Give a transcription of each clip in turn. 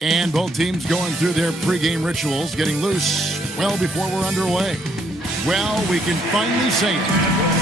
And both teams going through their pregame rituals, getting loose well before we're underway. Well, we can finally say it.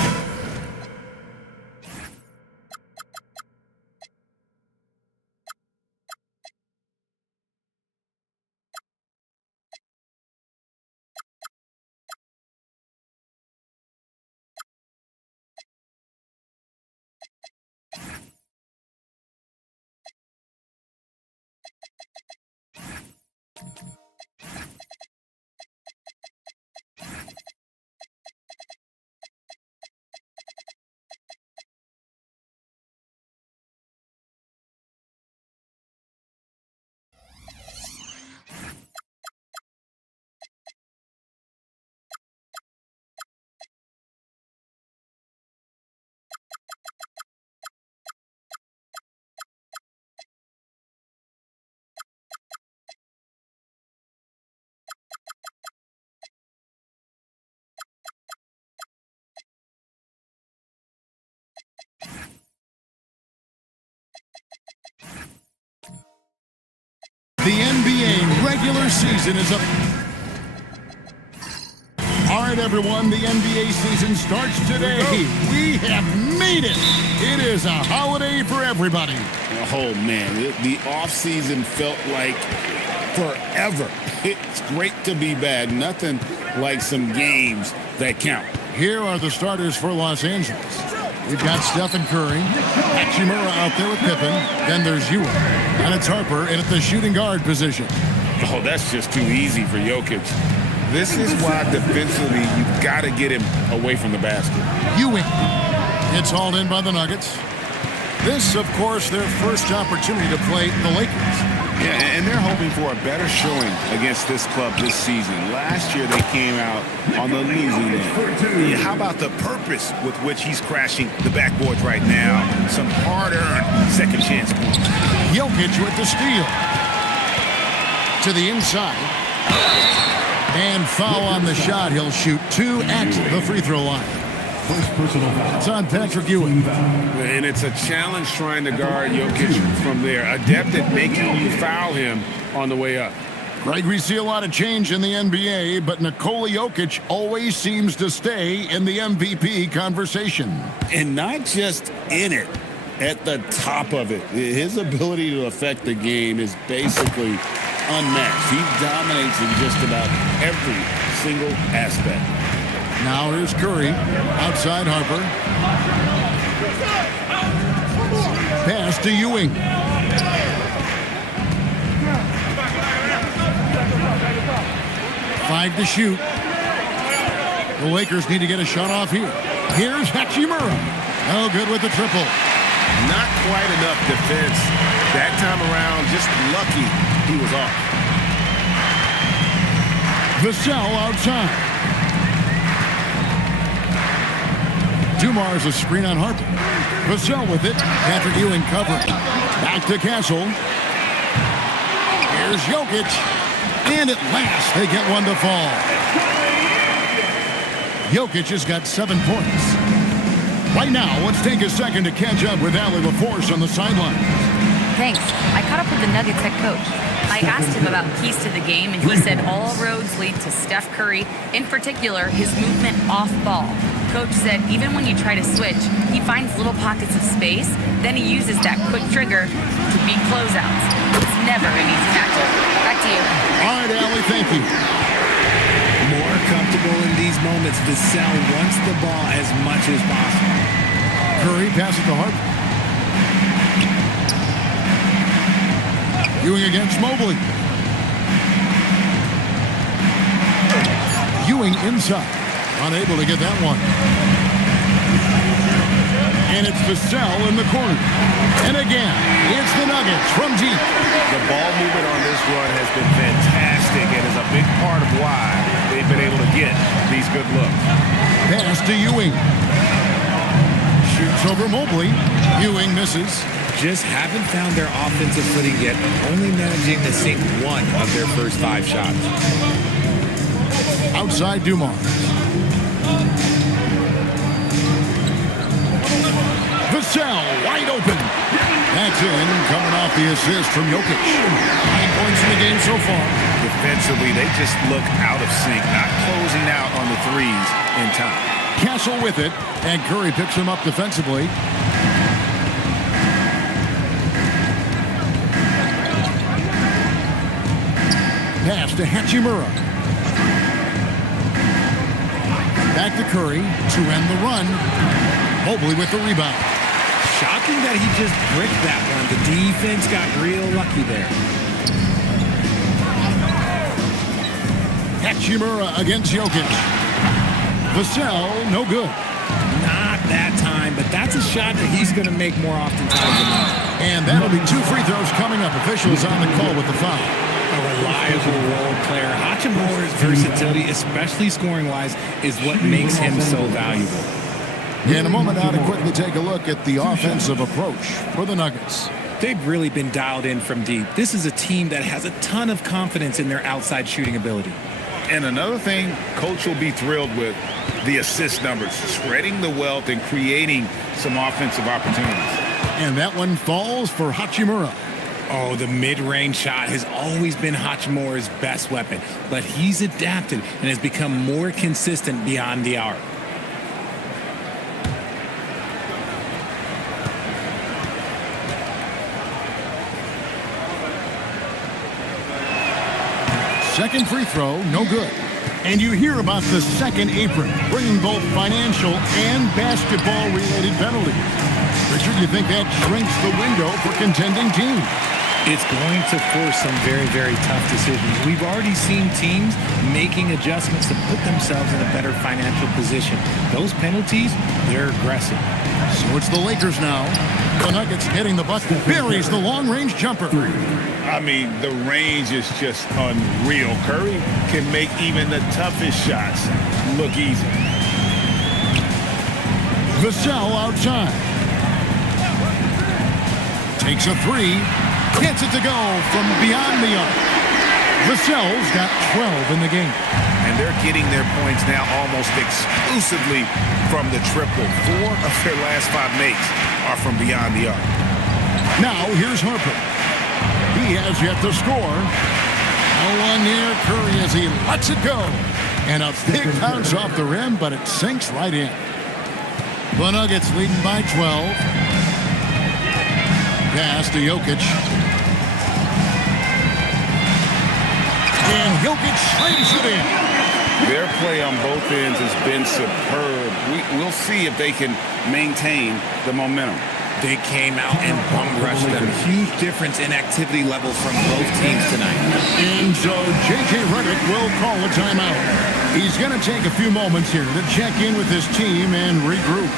The NBA regular season is up. All right, everyone, the NBA season starts today. We have made it. It is a holiday for everybody. Oh, man, the offseason felt like forever. It's great to be back. Nothing like some games that count. Here are the starters for Los Angeles. We've got Stephen Curry, Hachimura out there with Pippen. Then there's Ewing. And it's Harper in at the shooting guard position. Oh, that's just too easy for Jokic. This is why defensively you've got to get him away from the basket. Ewing gets hauled in by the Nuggets. This, of course, their first opportunity to play the Lakers. Yeah, and they're hoping for a better showing against this club this season. Last year they came out on the losing end. Yeah, how about the purpose with which he's crashing the backboards right now? Some hard-earned second chance points. Jokic with the steal. To the inside. And foul on the shot. He'll shoot 2 at the free throw line. It's on Patrick Ewing. And it's a challenge trying to guard Jokic from there. Adept at making you foul him on the way up. Greg, we see a lot of change in the NBA, but Nikola Jokic always seems to stay in the MVP conversation. And not just in it, at the top of it. His ability to affect the game is basically unmatched. He dominates in just about every single aspect. Now here's Curry, outside Harper. Pass to Ewing. Five to shoot. The Lakers need to get a shot off here. Here's Hachimura. Oh, good with the triple. Not quite enough defense. That time around, just lucky he was off. Vassell outside. Dumar's a screen on Harper. Vassell with it. Patrick Ewing covering. Back to Castle. Here's Jokic. And at last, they get one to fall. Jokic has got 7 points. Right now, let's take a second to catch up with Allie LaForce on the sideline. Thanks. I caught up with the Nuggets head coach. I asked him about keys to the game, and he said all roads lead to Steph Curry, in particular, his movement off ball. Coach said even when you try to switch, he finds little pockets of space, then he uses that quick trigger to beat closeouts. It's never an easy matchup. Back to you. All right, Allie, thank you. More comfortable in these moments, Vassell wants the ball as much as possible. Curry passes to Harper. Ewing against Mobley. Ewing inside. Unable to get that one. And it's Vassell in the corner. And again, it's the Nuggets from deep. The ball movement on this run has been fantastic and is a big part of why they've been able to get these good looks. Pass to Ewing. Shoots over Mobley. Ewing misses. Just haven't found their offensive footing yet, only managing to sink 1 of their first 5 shots. Outside Dumars. Vassell wide open. That's in, coming off the assist from Jokic. 9 points in the game so far. Defensively, they just look out of sync, not closing out on the threes in time. Castle with it, and Curry picks him up defensively. Pass to Hachimura. Back to Curry to end the run. Mobley with the rebound. Shocking that he just bricked that one. The defense got real lucky there. Hachimura against Jokic. Vassell, no good. Not that time, but that's a shot that he's going to make more often times than not. And that'll be 2 free throws coming up. Officials on the call with the foul. A reliable role player. Hachimura's versatility, especially scoring-wise, is what makes him so valuable. In a moment now to quickly take a look at the offensive approach for the Nuggets. They've really been dialed in from deep. This is a team that has a ton of confidence in their outside shooting ability. And another thing Coach will be thrilled with, the assist numbers, spreading the wealth and creating some offensive opportunities. And that one falls for Hachimura. Oh, the mid-range shot has always been Hachimura's best weapon, but he's adapted and has become more consistent beyond the arc. Second free throw, no good. And you hear about the second apron, bringing both financial and basketball-related penalties. Richard, you think that shrinks the window for contending teams? It's going to force some very, very tough decisions. We've already seen teams making adjustments to put themselves in a better financial position. Those penalties, they're aggressive. So it's the Lakers now. The Nuggets getting the bucket. Buries the long-range jumper. I mean, the range is just unreal. Curry can make even the toughest shots look easy. Vassell outside. Takes a 3. Gets it to go from beyond the arc. Vassell's got 12 in the game. And they're getting their points now almost exclusively from the triple. 4 of their last 5 makes are from beyond the arc. Now here's Harper. He has yet to score. No one near Curry as he lets it go. And a big bounce off the rim, but it sinks right in. The Nuggets leading by 12. Pass to Jokic. And Jokic slams it in. Their play on both ends has been superb. We'll see if they can maintain the momentum. They came out and bum rushed them. Huge difference in activity level from both teams tonight. And so J.J. Redick will call a timeout. He's going to take a few moments here to check in with his team and regroup.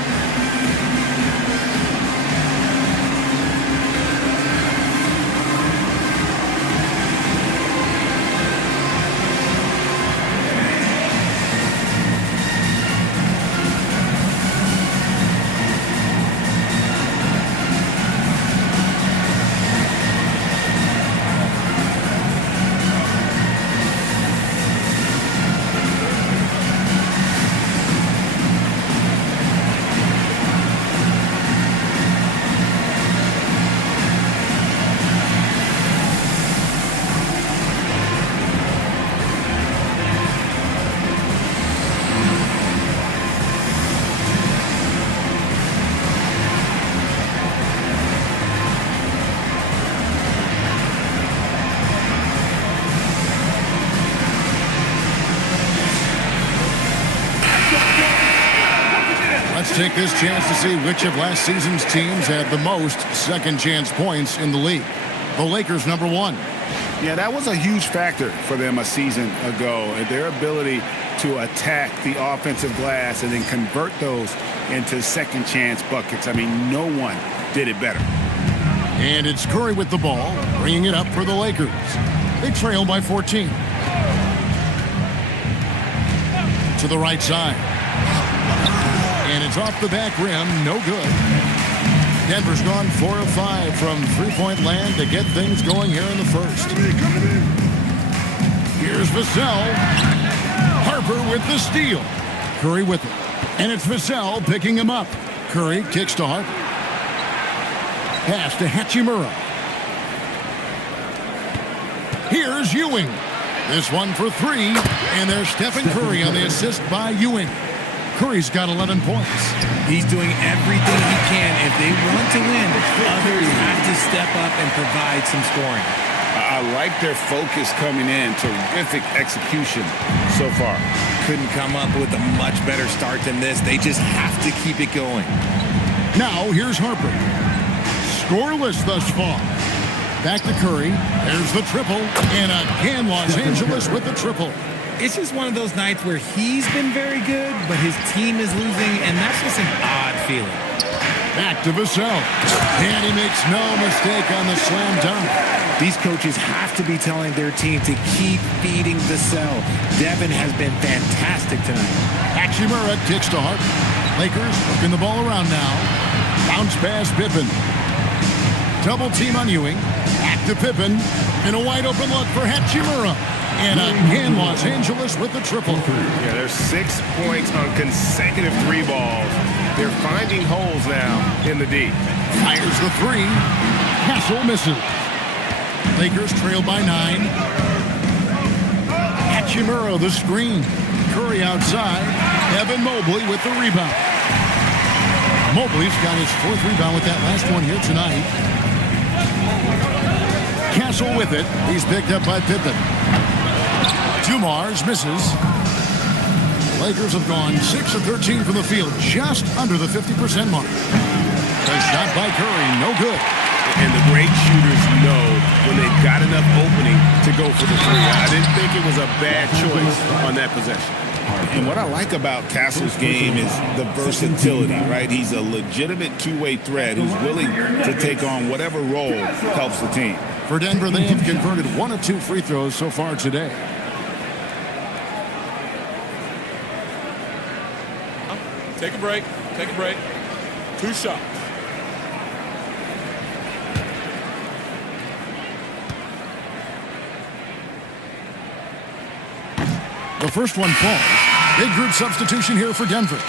Let's take this chance to see which of last season's teams had the most second chance points in the league. The Lakers, number 1. Yeah, that was a huge factor for them a season ago. Their ability to attack the offensive glass and then convert those into second chance buckets. I mean, no one did it better. And it's Curry with the ball, bringing it up for the Lakers. They trail by 14. To the right side. And it's off the back rim, no good. Denver's gone 4 of 5 from three-point land to get things going here in the first. Here's Vassell. Harper with the steal. Curry with it. And it's Vassell picking him up. Curry kicks to Harper. Pass to Hachimura. Here's Ewing. This one for three, and there's Stephen Curry on the assist by Ewing. Curry's got 11 points. He's doing everything he can. If they want to win, others have to step up and provide some scoring. I like their focus coming in. Terrific execution so far. Couldn't come up with a much better start than this. They just have to keep it going. Now here's Harper. Scoreless thus far. Back to Curry. There's the triple. And again, Los Angeles with the triple. It's just one of those nights where he's been very good, but his team is losing, and that's just an odd feeling. Back to Vassell. And he makes no mistake on the slam dunk. These coaches have to be telling their team to keep feeding Vassell. Devin has been fantastic tonight. Hachimura kicks to Harper. Lakers working the ball around now. Bounce pass Pippen. Double team on Ewing. Back to Pippen. And a wide open look for Hachimura. And again, Los Angeles with the triple. Yeah, there's 6 points on consecutive three balls. They're finding holes now in the D. Fires the three. Castle misses. Lakers trail by 9. Hachimura the screen. Curry outside. Evan Mobley with the rebound. Mobley's got his 4th rebound with that last one here tonight. Castle with it. He's picked up by Pippen. Dumars misses. Lakers have gone 6 of 13 from the field, just under the 50% mark. The shot by Curry, no good. And the great shooters know when they've got enough opening to go for the three. I didn't think it was a bad choice on that possession. And what I like about Castle's game is the versatility, right? He's a legitimate two-way threat who's willing to take on whatever role helps the team. For Denver, they have converted 1 of 2 free throws so far today. Take a break. Take a break. 2 shots. The first one falls. Big group substitution here for Denver.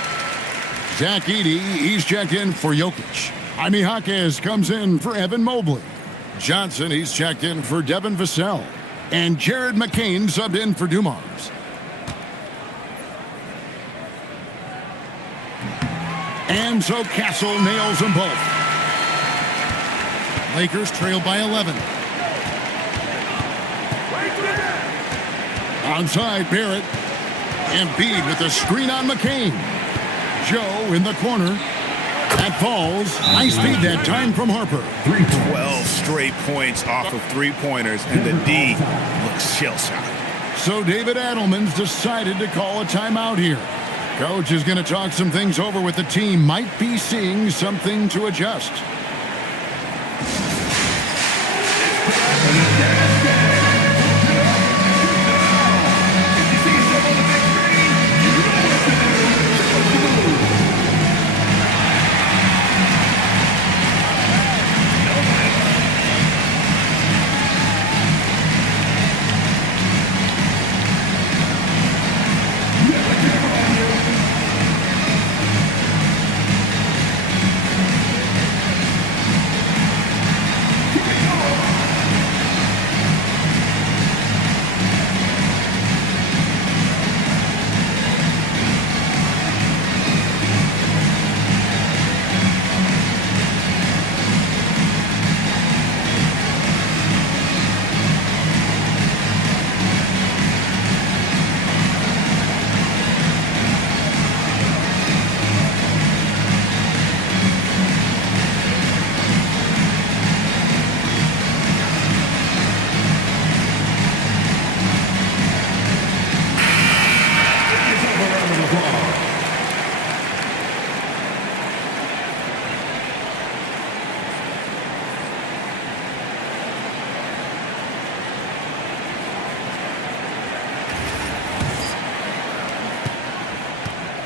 Zach Edey, he's checked in for Jokic. Jaime Jaquez comes in for Evan Mobley. Johnson, he's checked in for Devin Vassell. And Jared McCain subbed in for Dumars. And so Castle nails them both. Lakers trail by 11. Onside, Barrett. Embiid with the screen on McCain. Joe in the corner. That falls. Nice feed that time from Harper. 12 straight points off of three-pointers, and the D looks shell-shocked. So David Adelman's decided to call a timeout here. Coach is going to talk some things over with the team. Might be seeing something to adjust.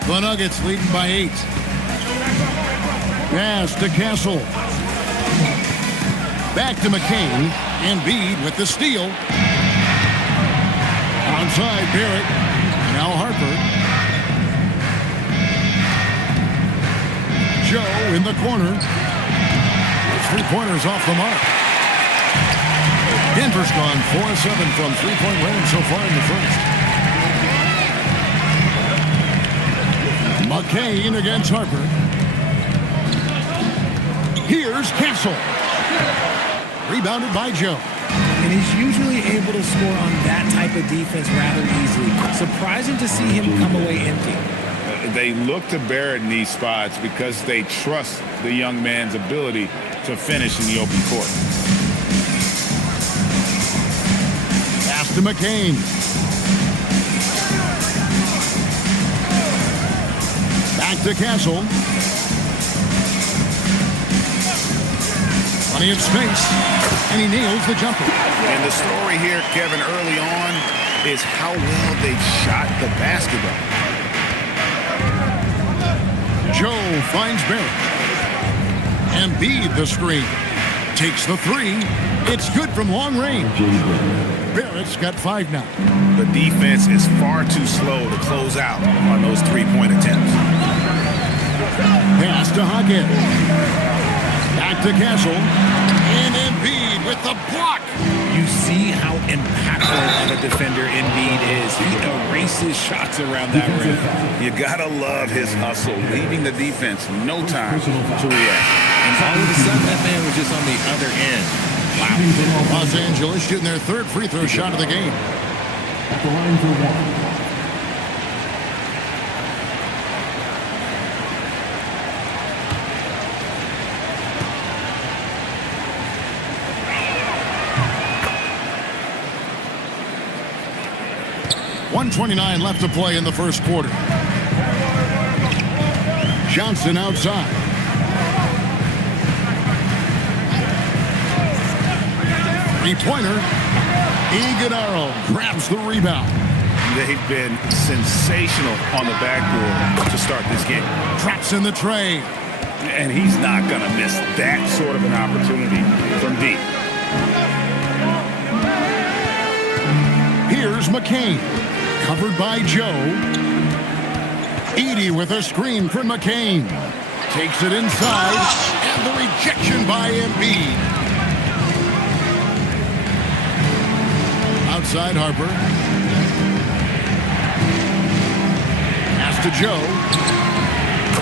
The Nuggets leading by 8. Pass to Castle. Back to McCain. Embiid with the steal. Onside, Barrett. Now Harper. Joe in the corner. three-pointers off the mark. Denver's gone 4-7 from three-point range so far in the first. McCain against Harper. Here's Castle. Rebounded by Joe. And he's usually able to score on that type of defense rather easily. Surprising to see him come away empty. They look to Barrett in these spots because they trust the young man's ability to finish in the open court. Pass to McCain. Back to Castle. Plenty of space, and he nails the jumper. And the story here, Kevin, early on is how well they shot the basketball. Joe finds Barrett. Embiid the screen. Takes the three. It's good from long range. Barrett's got 5 now. The defense is far too slow to close out on those three-point attempts. Pass to Hockett. Back to Castle. And Embiid with the block. You see how impactful of a defender Embiid is. He erases shots around that rim. You gotta love his hustle, leaving the defense no time to react. And all of a sudden, that man was just on the other end. Wow. Los Angeles shooting their 3rd free throw shot of the game. At the line for 1. 1:29 left to play in the first quarter. Johnson outside. Three-pointer. Iguodala grabs the rebound. They've been sensational on the backboard to start this game. Drops in the tray. And he's not going to miss that sort of an opportunity from deep. Here's McCain. Covered by Joe. Edey with a screen from McCain. Takes it inside. And the rejection by Embiid. Outside Harper. Pass to Joe.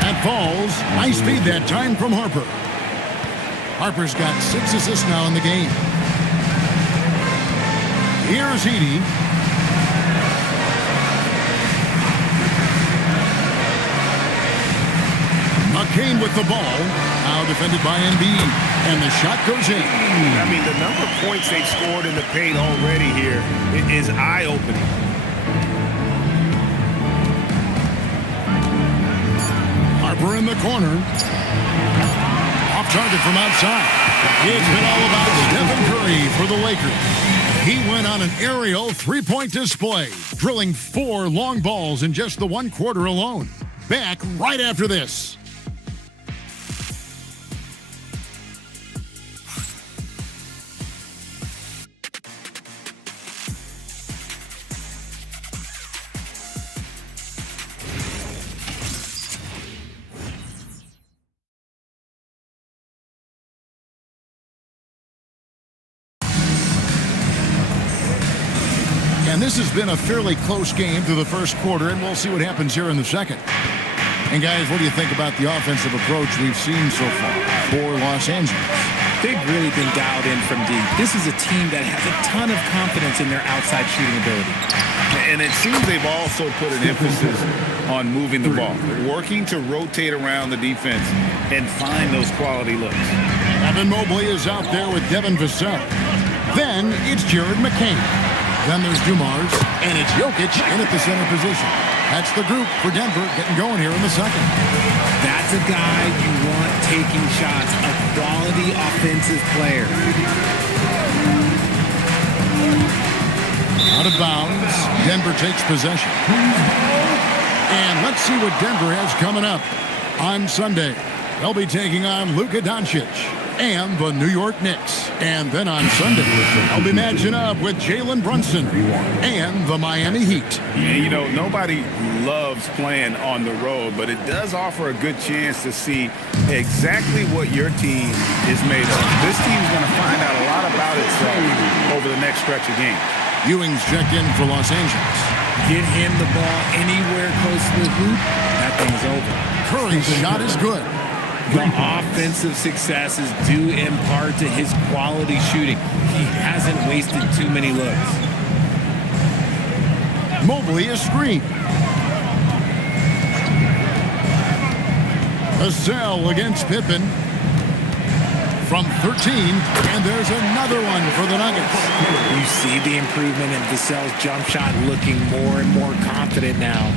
That falls. Nice speed that time from Harper. Harper's got 6 assists now in the game. Here's Edey. McCain with the ball. Now defended by Embiid. And the shot goes in. I mean, the number of points they've scored in the paint already here is eye-opening. Harper in the corner. Off target from outside. It's been all about Stephen Curry for the Lakers. He went on an aerial three-point display, drilling 4 long balls in just the 1 quarter alone. Back right after this. And this has been a fairly close game through the first quarter, and we'll see what happens here in the second. And guys, what do you think about the offensive approach we've seen so far for Los Angeles? They've really been dialed in from deep. This is a team that has a ton of confidence in their outside shooting ability. And it seems they've also put an emphasis on moving the ball, working to rotate around the defense and find those quality looks. Evan Mobley is out there with Devin Vassell. Then it's Jared McCain. Then there's Dumars, and it's Jokic in at the center position. That's the group for Denver getting going here in the second. That's a guy you want taking shots, a quality offensive player. Out of bounds, Denver takes possession. And let's see what Denver has coming up on Sunday. They'll be taking on Luka Doncic and the New York Knicks. And then on Sunday, I'll be matching up with Jalen Brunson and the Miami Heat. Yeah, you know, nobody loves playing on the road, but it does offer a good chance to see exactly what your team is made of. This team's going to find out a lot about itself over the next stretch of games. Ewing's checked in for Los Angeles. Get him the ball anywhere close to the hoop, that thing's over. Curry's shot is good. The offensive successes do impart to his quality shooting. He hasn't wasted too many looks. Mobley is screened. Vassell against Pippen from 13, and there's another one for the Nuggets. You see the improvement in Vassell's jump shot, looking more and more confident now.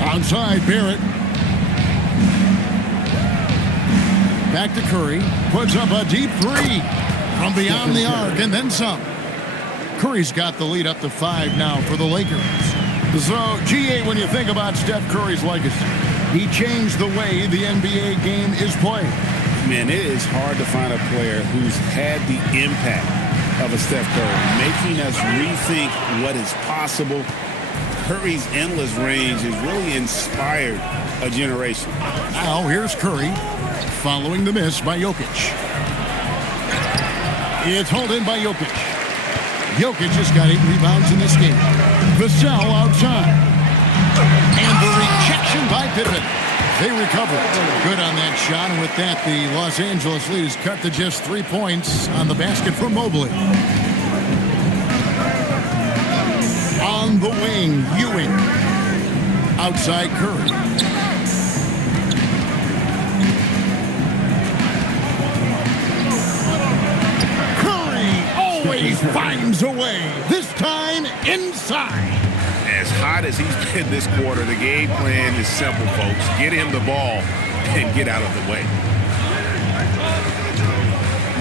Outside, Barrett. Back to Curry. Puts up a deep three from beyond the arc and then some. Curry's got the lead up to 5 now for the Lakers. So, GA, when you think about Steph Curry's legacy, he changed the way the NBA game is played. Man, it is hard to find a player who's had the impact of a Steph Curry, making us rethink what is possible. Curry's endless range has really inspired a generation. Now here's Curry, following the miss by Jokic. It's hauled in by Jokic. Jokic has got 8 rebounds in this game. Vassell outside. And the rejection by Pippen. They recover. Good on that shot. And with that, the Los Angeles lead is cut to just 3 points on the basket from Mobley. On the wing, Ewing. Outside Curry. Always finds a way. This time inside. As hot as he's been this quarter, the game plan is simple, folks. Get him the ball and get out of the way.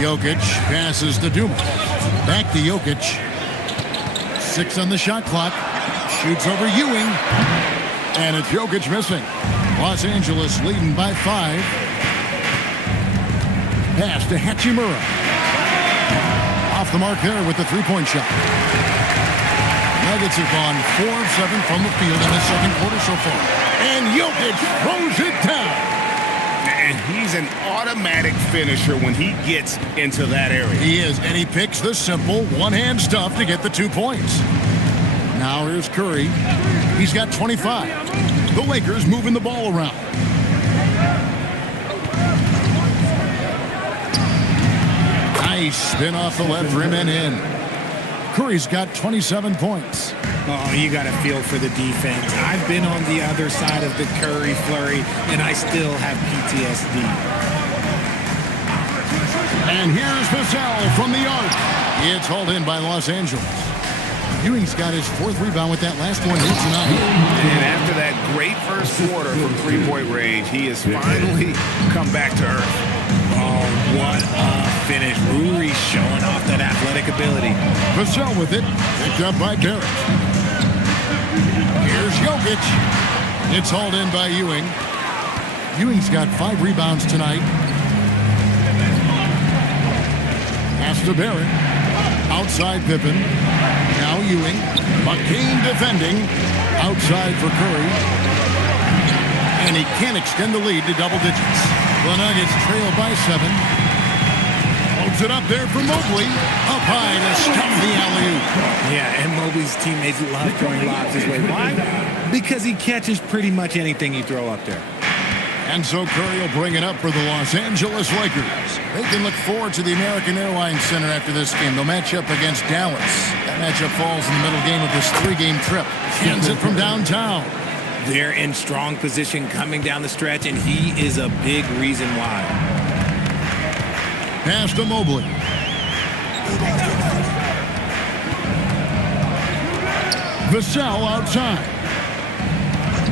Jokic passes to Duma. Back to Jokic. 6 on the shot clock. Shoots over Ewing. And it's Jokic missing. Los Angeles leading by 5. Pass to Hachimura. Off the mark there with the 3-point shot. Nuggets have gone 4 of 7 from the field in the second quarter so far. And Jokic throws it down. And he's an automatic finisher when he gets into that area. He is, and he picks the simple one-hand stuff to get the 2 points. Now here's Curry. He's got 25. The Lakers moving the ball around. Nice spin off the left rim and in. Curry's got 27 points. Oh, you got to feel for the defense. I've been on the other side of the Curry flurry, and I still have PTSD. And here's Vassell from the arc. It's hauled in by Los Angeles. Ewing's got his 4th rebound with that last one here tonight. And after that great first quarter from 3-point range, he has finally come back to earth. Oh, what a finish. Rui showing off that athletic ability. Vassell with it. Picked up by Barrett. Here's Jokic. It's hauled in by Ewing. Ewing's got 5 rebounds tonight. Pass to Barrett. Outside Pippen. Now Ewing. McCain defending. Outside for Curry. And he can't extend the lead to double digits. The Nuggets trail by 7. Holds it up there for Mobley. Up high to stop the alley-oop. Yeah, and Mobley's teammates love throwing lobs his way. Why? Because he catches pretty much anything you throw up there. And so Curry will bring it up for the Los Angeles Lakers. They can look forward to the American Airlines Center after this game. They'll match up against Dallas. That matchup falls in the middle game of this 3-game trip. Hands it from downtown. They're in strong position coming down the stretch, and he is a big reason why. Pass to Mobley. Vassell outside.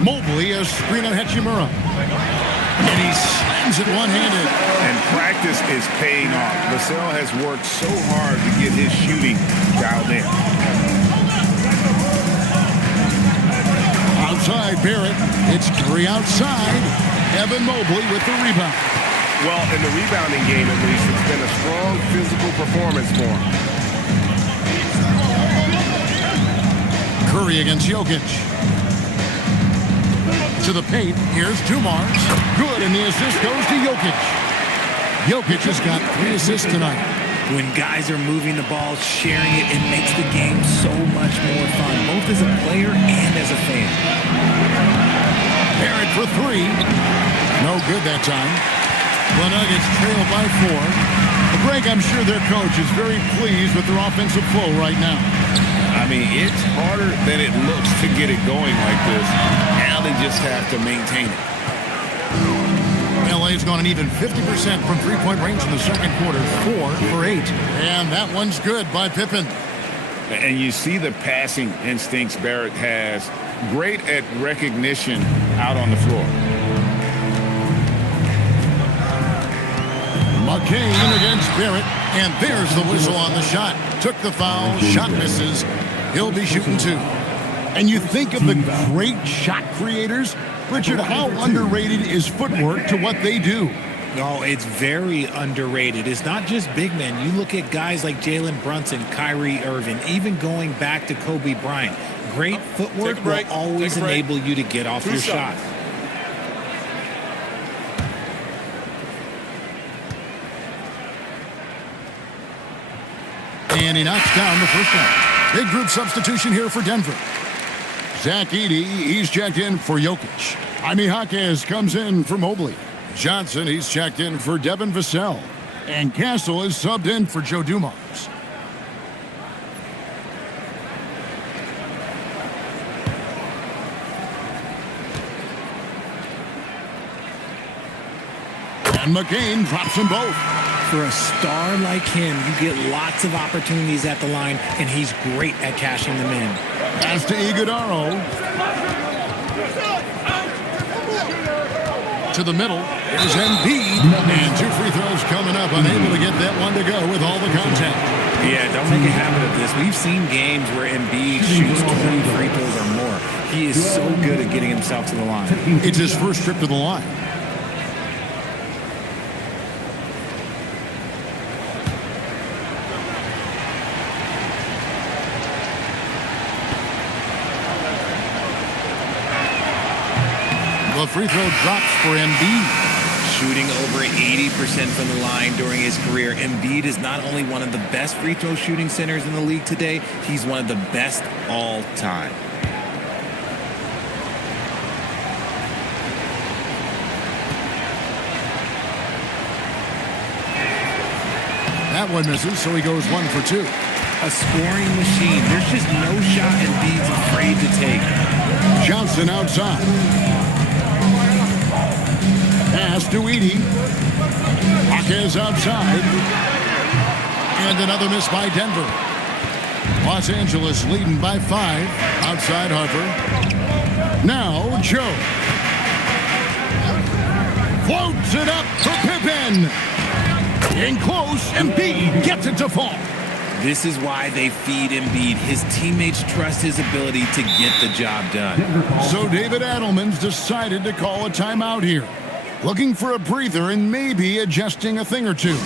Mobley a screen on Hachimura. And he slams it one-handed. And practice is paying off. Vassell has worked so hard to get his shooting dialed in. Outside Barrett. It's Curry outside. Evan Mobley with the rebound. Well, in the rebounding game, at least, it's been a strong physical performance for him. Curry against Jokic. To the paint. Here's Dumars. Good, and the assist goes to Jokic. Jokic has got 3 assists tonight. When guys are moving the ball, sharing it, it makes the game so much more fun, both as a player and as a fan. Barrett for 3. No good that time. The Nuggets trail by 4. Greg, I'm sure their coach is very pleased with their offensive flow right now. I mean, it's harder than it looks to get it going like this. Now they just have to maintain it. LA's gone an even 50% from three-point range in the second quarter, 4 for 8. And that one's good by Pippen. And you see the passing instincts Barrett has. Great at recognition out on the floor. McCain against Barrett, and there's the whistle on the shot. Took the foul, shot misses. He'll be shooting 2. And you think of the great shot creators, Richard, how underrated is footwork to what they do? No, it's very underrated. It's not just big men. You look at guys like Jalen Brunson, Kyrie Irving, even going back to Kobe Bryant. Great footwork will always enable you to get off your shot. And he knocks down the first one. Big group substitution here for Denver. Zach Edey, he's checked in for Jokic. Jaime Jaquez comes in for Mobley. Johnson, he's checked in for Devin Vassell. And Castle is subbed in for Joe Dumars. And McCain drops them both. For a star like him, you get lots of opportunities at the line, and he's great at cashing them in. Pass to Iguodaro. To the middle. Here's Embiid. And 2 free throws coming up. Unable to get that one to go with all the contact. Yeah, don't make a habit of this. We've seen games where Embiid shoots 20 free throws or more. He is so good at getting himself to the line. It's his first trip to the line. The free throw drops for Embiid. Shooting over 80% from the line during his career, Embiid is not only one of the best free throw shooting centers in the league today, he's one of the best all time. That one misses, so he goes 1 for 2. A scoring machine. There's just no shot Embiid's afraid to take. Johnson outside. Pass to Edey. Jaquez outside. And another miss by Denver. Los Angeles leading by 5. Outside Harper. Now Joe. Floats it up for Pippen. In close, Embiid gets it to fall. This is why they feed Embiid. His teammates trust his ability to get the job done. So David Adelman's decided to call a timeout here. Looking for a breather and maybe adjusting a thing or two.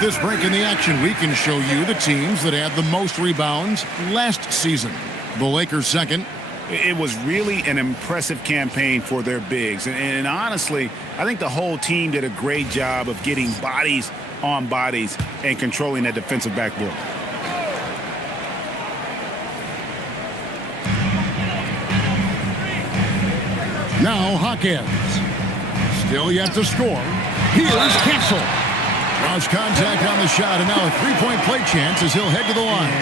This break in the action, we can show you the teams that had the most rebounds last season. The Lakers second. It was really an impressive campaign for their bigs. And honestly, I think the whole team did a great job of getting bodies on bodies and controlling that defensive backboard. Now Hawkins. Still yet to score. Here's Castle. Lost contact on the shot, and now a three-point play chance as he'll head to the line.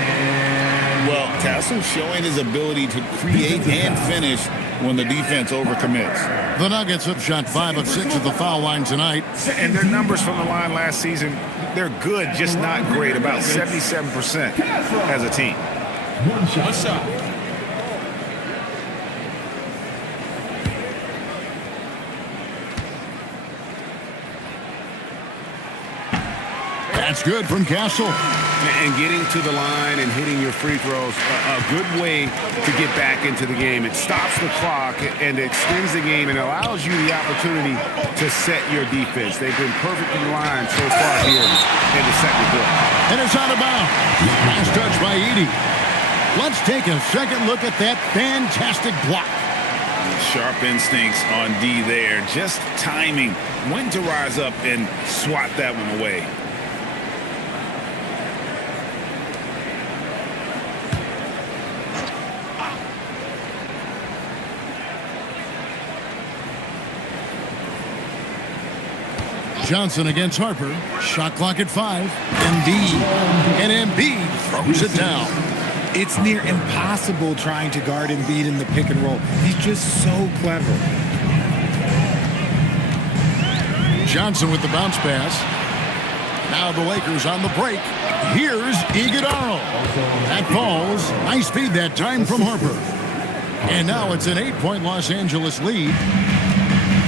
Well, Castle showing his ability to create and finish when the defense overcommits. The Nuggets have shot 5 of 6 at the foul line tonight. And their numbers from the line last season, they're good, just not great, about 77% as a team. One shot. That's good from Castle. And getting to the line and hitting your free throws, a good way to get back into the game. It stops the clock and extends the game and allows you the opportunity to set your defense. They've been perfect in the line so far here in the second quarter. And it's out of bounds. Last touch by Edey. Let's take a second look at that fantastic block. Sharp instincts on D there. Just timing when to rise up and swat that one away. Johnson against Harper. Shot clock at 5. Embiid throws it down. It's near impossible trying to guard Embiid in the pick and roll. He's just so clever. Johnson with the bounce pass. Now the Lakers on the break. Here's Iguodala. That falls. Nice feed that time from Harper. And now it's an 8-point Los Angeles lead.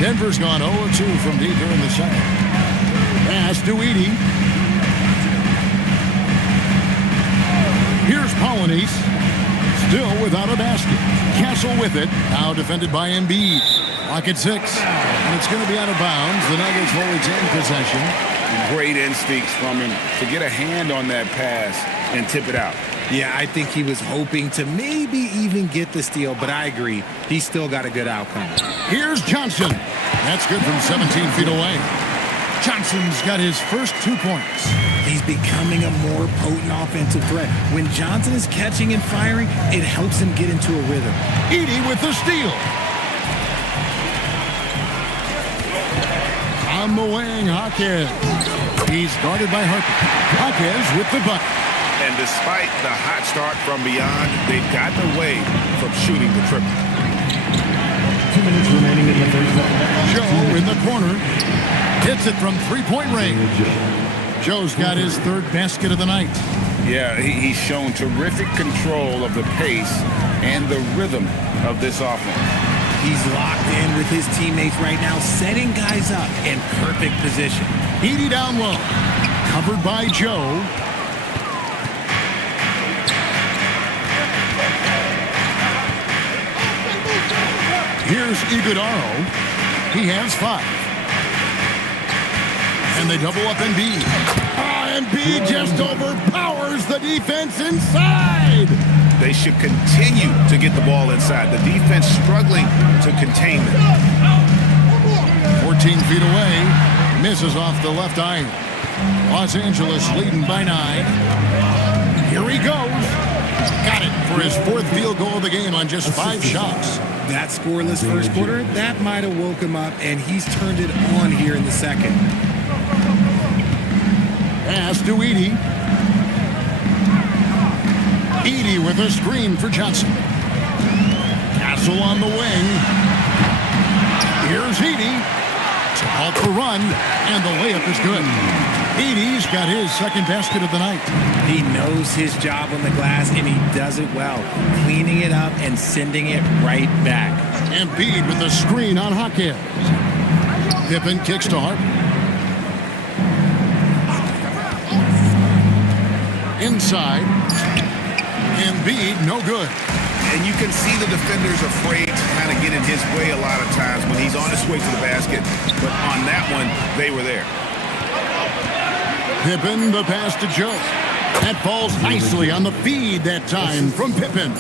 Denver's gone 0-2 from deep here in the second. Pass to Edey. Here's Polonese. Still without a basket. Castle with it. Now defended by Embiid. Clock at 6. And it's going to be out of bounds. The Nuggets will retain possession. Great instincts from him to get a hand on that pass and tip it out. Yeah, I think he was hoping to maybe even get the steal, but I agree. He still got a good outcome. Here's Johnson. That's good from 17 feet away. Johnson's got his first 2 points. He's becoming a more potent offensive threat. When Johnson is catching and firing, it helps him get into a rhythm. Edey with the steal. On the wing, Hawkins. He's guarded by Harper. Hawkins with the bucket. And despite the hot start from beyond, they've gotten away from shooting the triple. 2 minutes remaining in the first half. Joe in the corner. Hits it from three-point range. Joe's got his third basket of the night. Yeah, he's shown terrific control of the pace and the rhythm of this offense. He's locked in with his teammates right now, setting guys up in perfect position. Edey down low. Covered by Joe. Here's Iguodala. He has 5. And they double up Embiid. Embiid just overpowers the defense inside. They should continue to get the ball inside. The defense struggling to contain them. 14 feet away. Misses off the left iron. Los Angeles leading by 9. Here he goes. Got it for his 4th field goal of the game on just 5 shots. That scoreless first quarter, that might have woke him up, and he's turned it on here in the second. Pass to Edey. Edey with a screen for Johnson. Castle on the wing. Here's Edey. To halt the run, and the layup is good. Edey's got his second basket of the night. He knows his job on the glass, and he does it well, cleaning it up and sending it right back. Embiid with a screen on Hawkins. Pippen kicks to Harper. Inside. Embiid, no good. And you can see the defenders afraid to kind of get in his way a lot of times when he's on his way to the basket. But on that one, they were there. Pippen, the pass to Joe. That falls nicely on the feed that time from Pippen.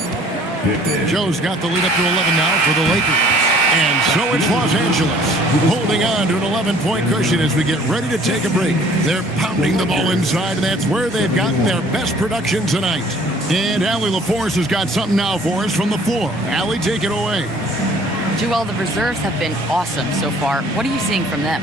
Joe's got the lead up to 11 now for the Lakers. And so it's Los Angeles holding on to an 11-point cushion as we get ready to take a break. They're pounding the ball inside, and that's where they've gotten their best production tonight. And Allie LaForce has got something now for us from the floor. Allie, take it away. Joel, the reserves have been awesome so far. What are you seeing from them?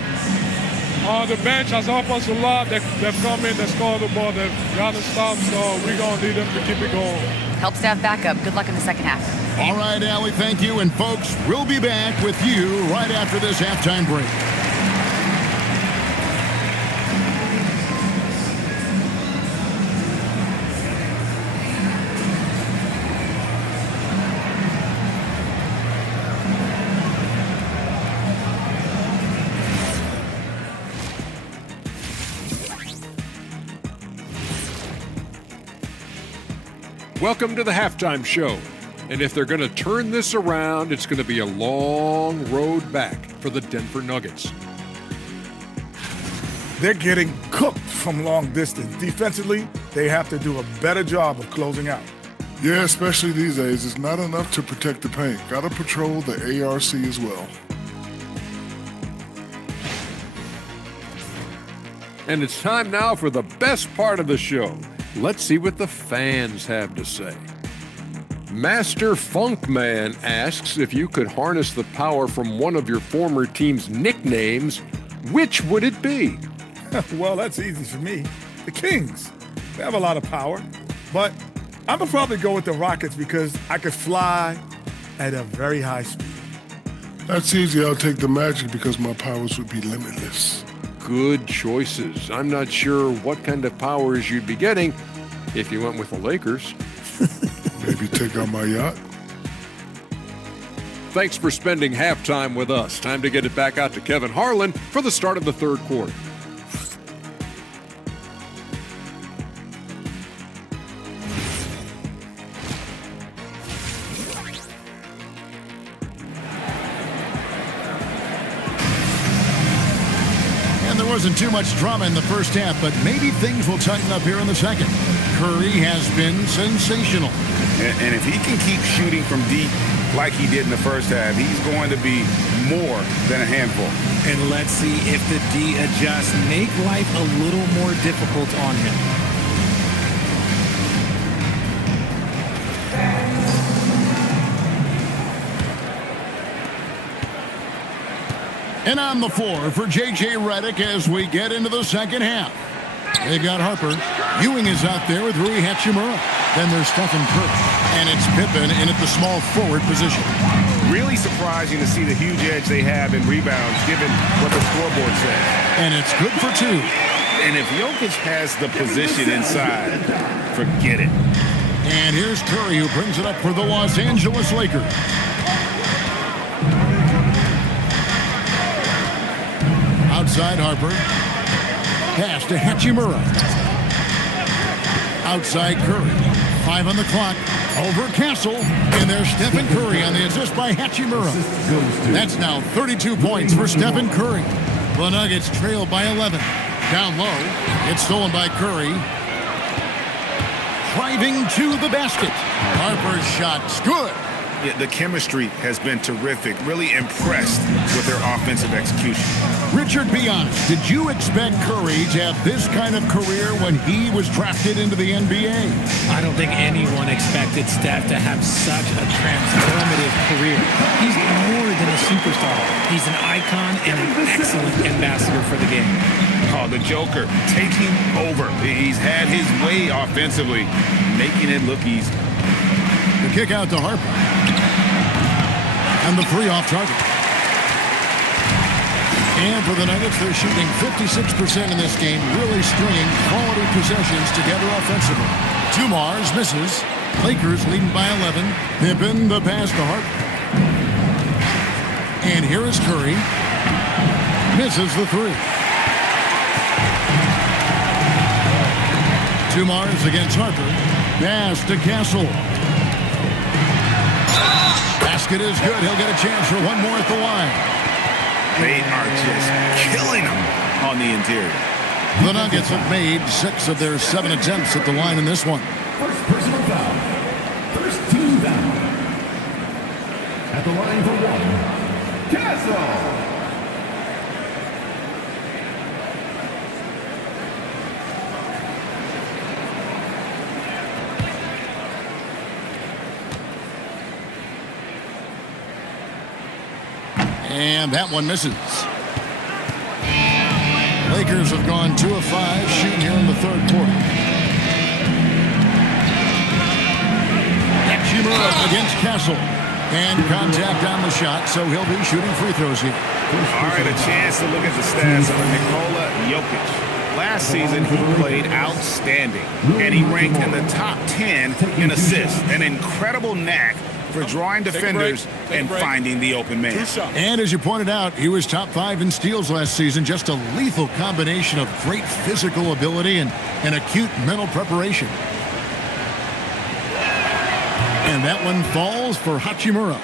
The bench has helped us a lot. They've come in, they scored the ball, they've got to stop, so we're going to need them to keep it going. Helps to have backup. Good luck in the second half. All right, Allie, thank you. And folks, we'll be back with you right after this halftime break. Welcome to the halftime show. And if they're going to turn this around, it's going to be a long road back for the Denver Nuggets. They're getting cooked from long distance. Defensively, they have to do a better job of closing out. Yeah, especially these days. It's not enough to protect the paint. Got to patrol the ARC as well. And it's time now for the best part of the show. Let's see what the fans have to say. Master Funkman asks if you could harness the power from one of your former team's nicknames, which would it be? Well, that's easy for me. The Kings. They have a lot of power. But I'm going to probably go with the Rockets because I could fly at a very high speed. That's easy. I'll take the Magic because my powers would be limitless. Good choices. I'm not sure what kind of powers you'd be getting if you went with the Lakers. Maybe take out my yacht. Thanks for spending halftime with us. Time to get it back out to Kevin Harlan for the start of the third quarter. Wasn't too much drama in the first half, but maybe things will tighten up here in the second. Curry has been sensational. And if he can keep shooting from deep like he did in the first half, he's going to be more than a handful. And let's see if the D adjusts, make life a little more difficult on him. And on the floor for J.J. Redick as we get into the second half. They've got Harper. Ewing is out there with Rui Hachimura. Then there's Stephen Curry. And it's Pippen in at the small forward position. Really surprising to see the huge edge they have in rebounds given what the scoreboard says. And it's good for two. And if Jokic has the position inside, forget it. And here's Curry who brings it up for the Los Angeles Lakers. Outside Harper. Pass to Hachimura. Outside Curry. 5 on the clock. Over Castle. And there's Stephen Curry on the assist by Hachimura. That's now 32 points for Stephen Curry. The Nuggets trail by 11. Down low. It's stolen by Curry. Driving to the basket. Harper's shot's good. Yeah, the chemistry has been terrific. Really impressed with their offensive execution. Richard, be honest. Did you expect Curry to have this kind of career when he was drafted into the NBA? I don't think anyone expected Steph to have such a transformative career. He's more than a superstar. He's an icon and an excellent ambassador for the game. Oh, the Joker taking over. He's had his way offensively, making it look easy. The kick out to Harper. And the three off target. And for the Nuggets, they're shooting 56% in this game, really stringing quality possessions together offensively. Mars misses. Lakers leading by 11. Pippen the pass to Harper. And here is Curry. Misses the three. Mars against Harper. Pass to Castle. Basket is good. He'll get a chance for one more at the line. They are just killing him on the interior. The Nuggets have made 6 of their 7 attempts at the line in this one. First personal foul. First team foul. At the line for one, Castle. And that one misses. Lakers have gone 2 of 5 shooting here in the third quarter. Hachimura against Castle. And contact on the shot, so he'll be shooting free throws here. All right, a chance to look at the stats of Nikola Jokic. Last season, he played outstanding, and he ranked in the top 10 in assists. An incredible knack for drawing defenders and finding the open man. And as you pointed out, he was top 5 in steals last season. Just a lethal combination of great physical ability and acute mental preparation. And that one falls for Hachimura.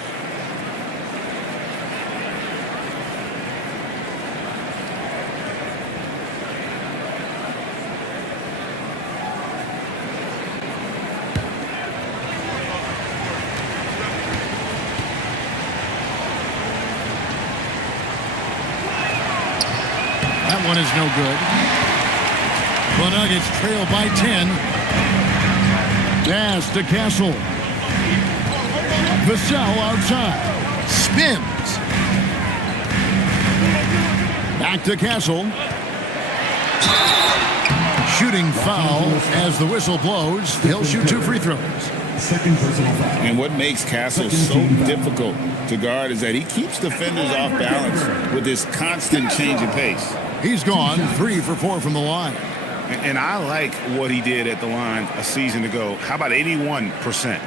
That one is no good. The Nuggets trail by 10. Pass to Castle. Vassell outside. Spins. Back to Castle. Shooting foul as the whistle blows. He'll shoot 2 free throws. Second personal foul. And what makes Castle so difficult to guard is that he keeps defenders off balance with this constant change in pace. He's gone 3 for 4 from the line. And I like what he did at the line a season ago. How about 81%?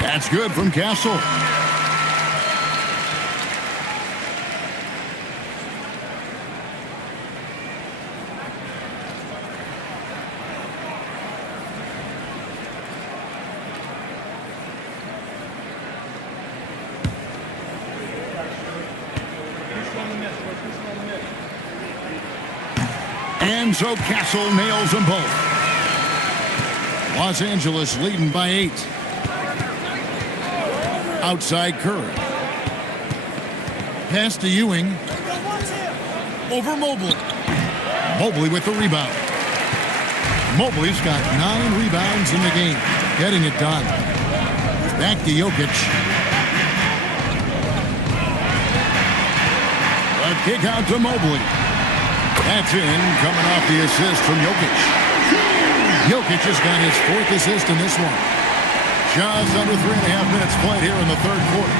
That's good from Castle. And so Castle nails them both. Los Angeles leading by 8. Outside Curry. Pass to Ewing. Over Mobley. Mobley with the rebound. Mobley's got 9 rebounds in the game. Getting it done. Back to Jokic. A kick out to Mobley. That's in, coming off the assist from Jokic. Jokic has got his 4th assist in this one. Just under 3.5 minutes played here in the third quarter.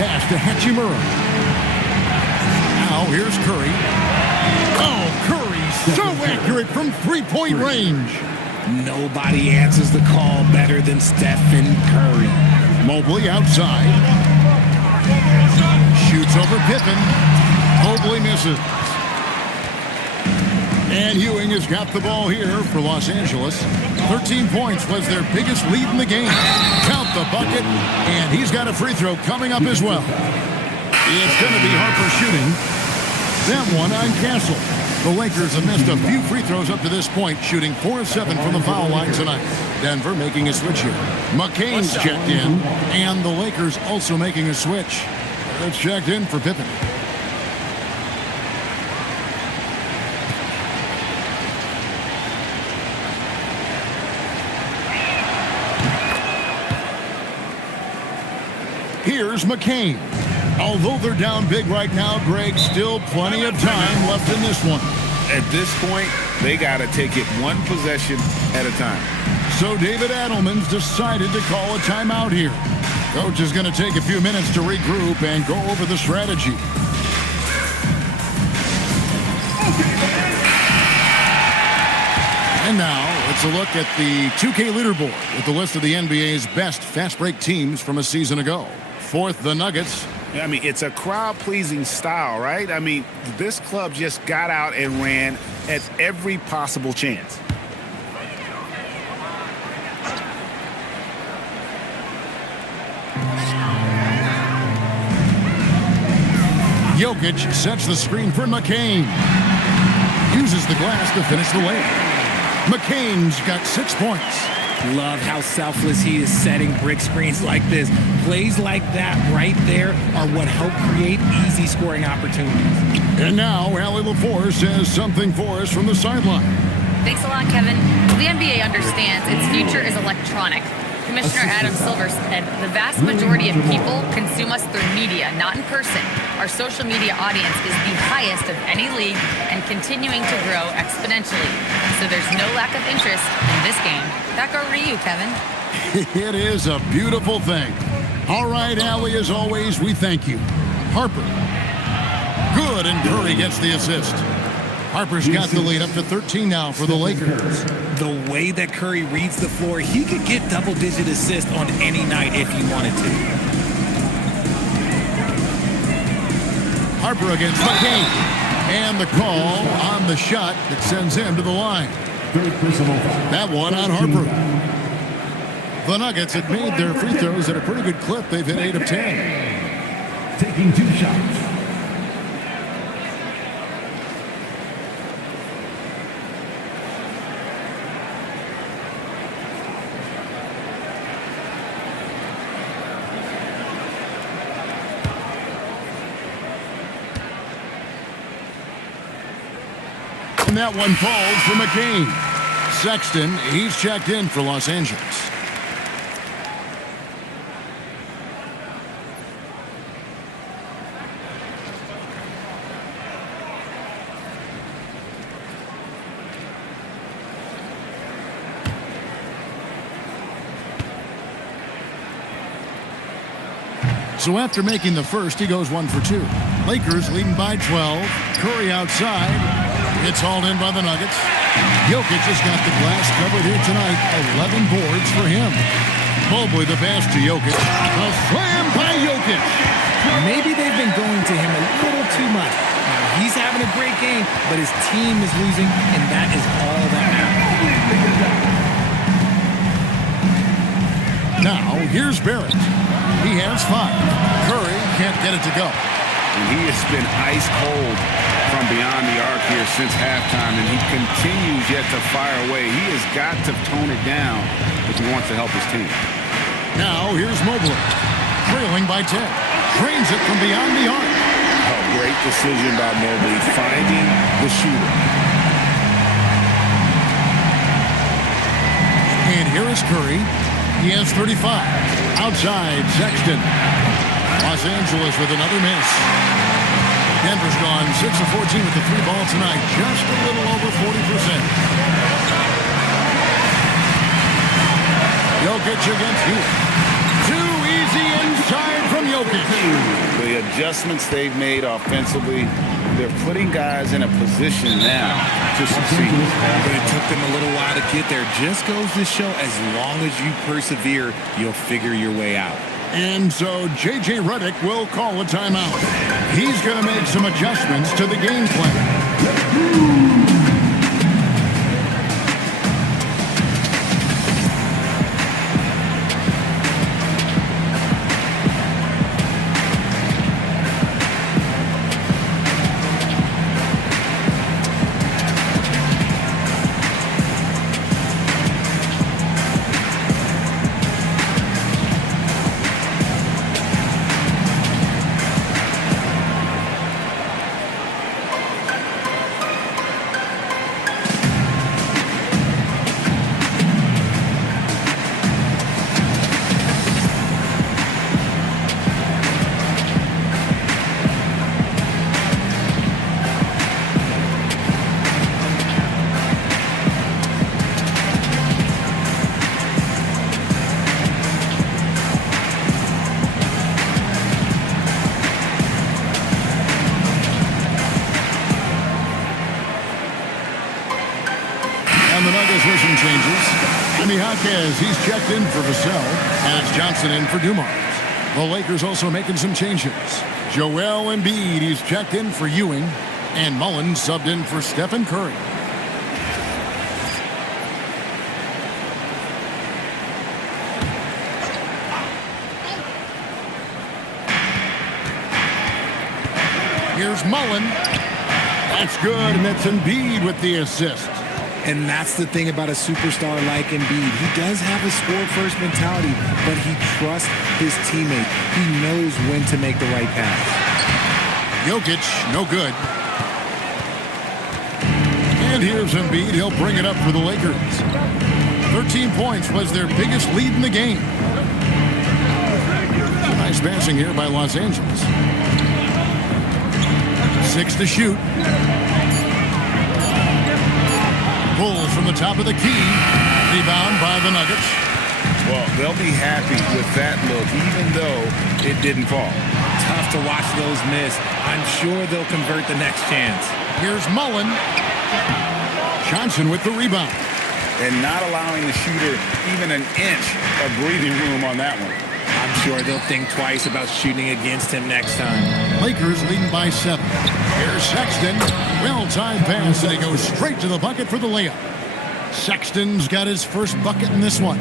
Pass to Hachimura. Now here's Curry. Oh, Curry so accurate from 3-point range. Nobody answers the call better than Stephen Curry. Mobley outside. Shoots over Pippen. Mobley misses. And Ewing has got the ball here for Los Angeles. 13 points was their biggest lead in the game. Count the bucket, and he's got a free throw coming up as well. It's going to be Harper shooting. That one on Castle. The Lakers have missed a few free throws up to this point, shooting 4 of 7 from the foul line tonight. Denver making a switch here. McCain's checked in, and the Lakers also making a switch. It's checked in for Pippen. Here's McCain. Although they're down big right now, Greg, still plenty of time left in this one. At this point, they got to take it one possession at a time. So David Adelman's decided to call a timeout here. Coach is going to take a few minutes to regroup and go over the strategy. And now, let's a look at the 2K leaderboard with the list of the NBA's best fast break teams from a season ago. 4th, the Nuggets. I mean, it's a crowd-pleasing style, right? I mean, this club just got out and ran at every possible chance. Jokic sets the screen for McCain. Uses the glass to finish the layup. McCain's got 6 points. Love how selfless he is setting brick screens like this. Plays like that right there are what help create easy scoring opportunities. And now, Allie LaForce says something for us from the sideline. Thanks a lot, Kevin. Well, the NBA understands its future is electronic. Commissioner Adam Silver said the vast majority of people consume us through media, not in person. Our social media audience is the highest of any league and continuing to grow exponentially. So there's no lack of interest in this game. Back over to you, Kevin. It is a beautiful thing. All right, Allie, as always, we thank you. Harper. Good, and Curry gets the assist. Harper's got the lead up to 13 now for the Lakers. The way that Curry reads the floor, he could get double-digit assists on any night if he wanted to. Harper against McCain. And the call on the shot that sends him to the line. That one on Harper. The Nuggets have made their free throws at a pretty good clip. They've hit 8 of 10. Taking 2 shots. And that one falls for McCain. Sexton, he's checked in for Los Angeles. So after making the first, he goes 1 for 2. Lakers leading by 12. Curry outside. It's hauled in by the Nuggets. Jokic has got the glass covered here tonight. 11 boards for him. Mobley the pass to Jokic. A slam by Jokic. Maybe they've been going to him a little too much. Now, he's having a great game, but his team is losing, and that is all that matters. Now, here's Barrett. He has 5. Curry can't get it to go. And he has been ice cold from beyond the arc here since halftime, and he continues yet to fire away. He has got to tone it down if he wants to help his team. Now, here's Mobley. Trailing by 10. Drains it from beyond the arc. A great decision by Mobley, finding the shooter. And here is Curry. He has 35. Outside, Sexton. Los Angeles with another miss. Denver's gone 6 of 14 with the 3-ball tonight. Just a little over 40%. Jokic against Hewitt. Too easy inside from Jokic. The adjustments they've made offensively, they're putting guys in a position now to succeed. But it took them a little while to get there. Just goes to show as long as you persevere, you'll figure your way out. And so J.J. Redick will call a timeout. He's going to make some adjustments to the game plan. Some changes. Jimmy Jaquez, he's checked in for Vassell, as Johnson in for Dumars. The Lakers also making some changes. Joel Embiid, he's checked in for Ewing, and Mullins subbed in for Stephen Curry. Here's Mullen. That's good, and it's Embiid with the assist. And that's the thing about a superstar like Embiid. He does have a score-first mentality, but he trusts his teammate. He knows when to make the right pass. Jokic, no good. And here's Embiid. He'll bring it up for the Lakers. 13 points was their biggest lead in the game. Nice passing here by Los Angeles. 6 to shoot. Bulls from the top of the key. Rebound by the Nuggets. Well, they'll be happy with that look, even though it didn't fall. Tough to watch those miss. I'm sure they'll convert the next chance. Here's Mullen. Johnson with the rebound. And not allowing the shooter even an inch of breathing room on that one. I'm sure they'll think twice about shooting against him next time. Lakers leading by 7. Here's Sexton. Well-timed pass, and he goes straight to the bucket for the layup. Sexton's got his first bucket in this one.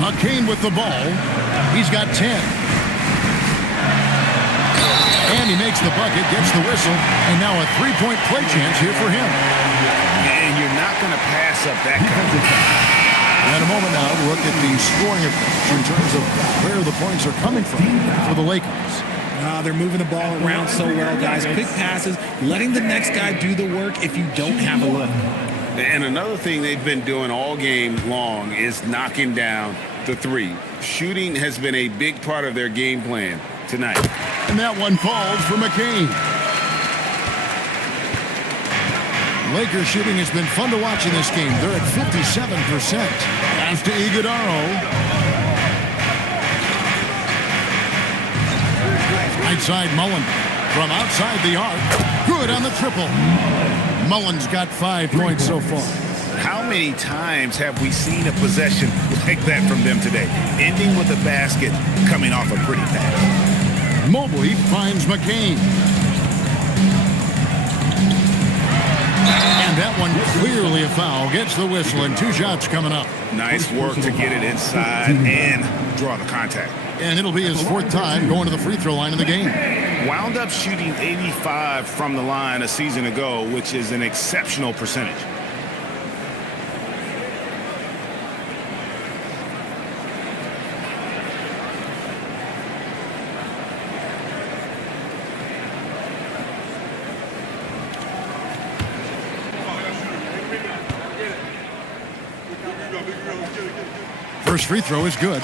McCain with the ball. He's got 10. And he makes the bucket, gets the whistle, and now a three-point play chance here for him. And you're not going to pass up that kind of time. And a moment now to look at the scoring approach in terms of where the points are coming from for the Lakers. They're moving the ball around so well, guys. Quick passes, letting the next guy do the work if you don't have a look. And another thing they've been doing all game long is knocking down the three. Shooting has been a big part of their game plan tonight. And that one falls for McCain. Lakers shooting has been fun to watch in this game. They're at 57%. Pass to Iguodala. Right side Mullen from outside the arc. Good on the triple. Mullen's got 5 points so far. How many times have we seen a possession like that from them today? Ending with a basket, coming off a pretty pass. Mobley finds McCain. And that one clearly a foul. Gets the whistle, and 2 shots coming up. Nice work to get it inside and draw the contact. And it'll be his 4th time going to the free throw line of the game. Wound up shooting 85 from the line a season ago, which is an exceptional percentage. First free throw is good.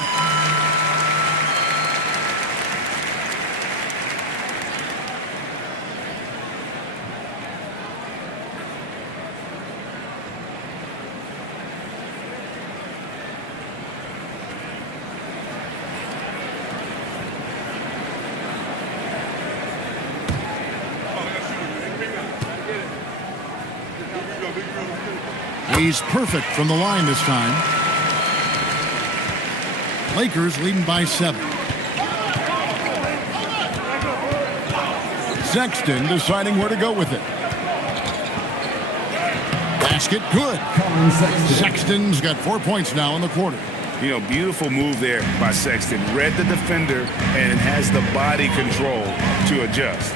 He's perfect from the line this time. Lakers leading by 7. Sexton deciding where to go with it. Basket good. Sexton's got 4 points now in the quarter. You know, beautiful move there by Sexton. Read the defender and has the body control to adjust.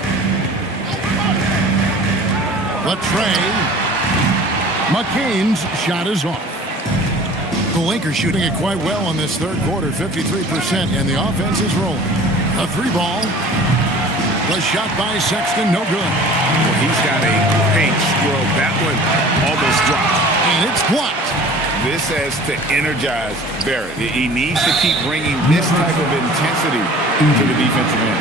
Latrey. McCain's shot is off. The Lakers shooting it quite well in this third quarter, 53%, and the offense is rolling. A 3-ball. The shot by Sexton, no good. Well, he's got a paint stroke. That one almost dropped. And it's blocked. This has to energize Barrett. He needs to keep bringing this type of intensity to the defensive end.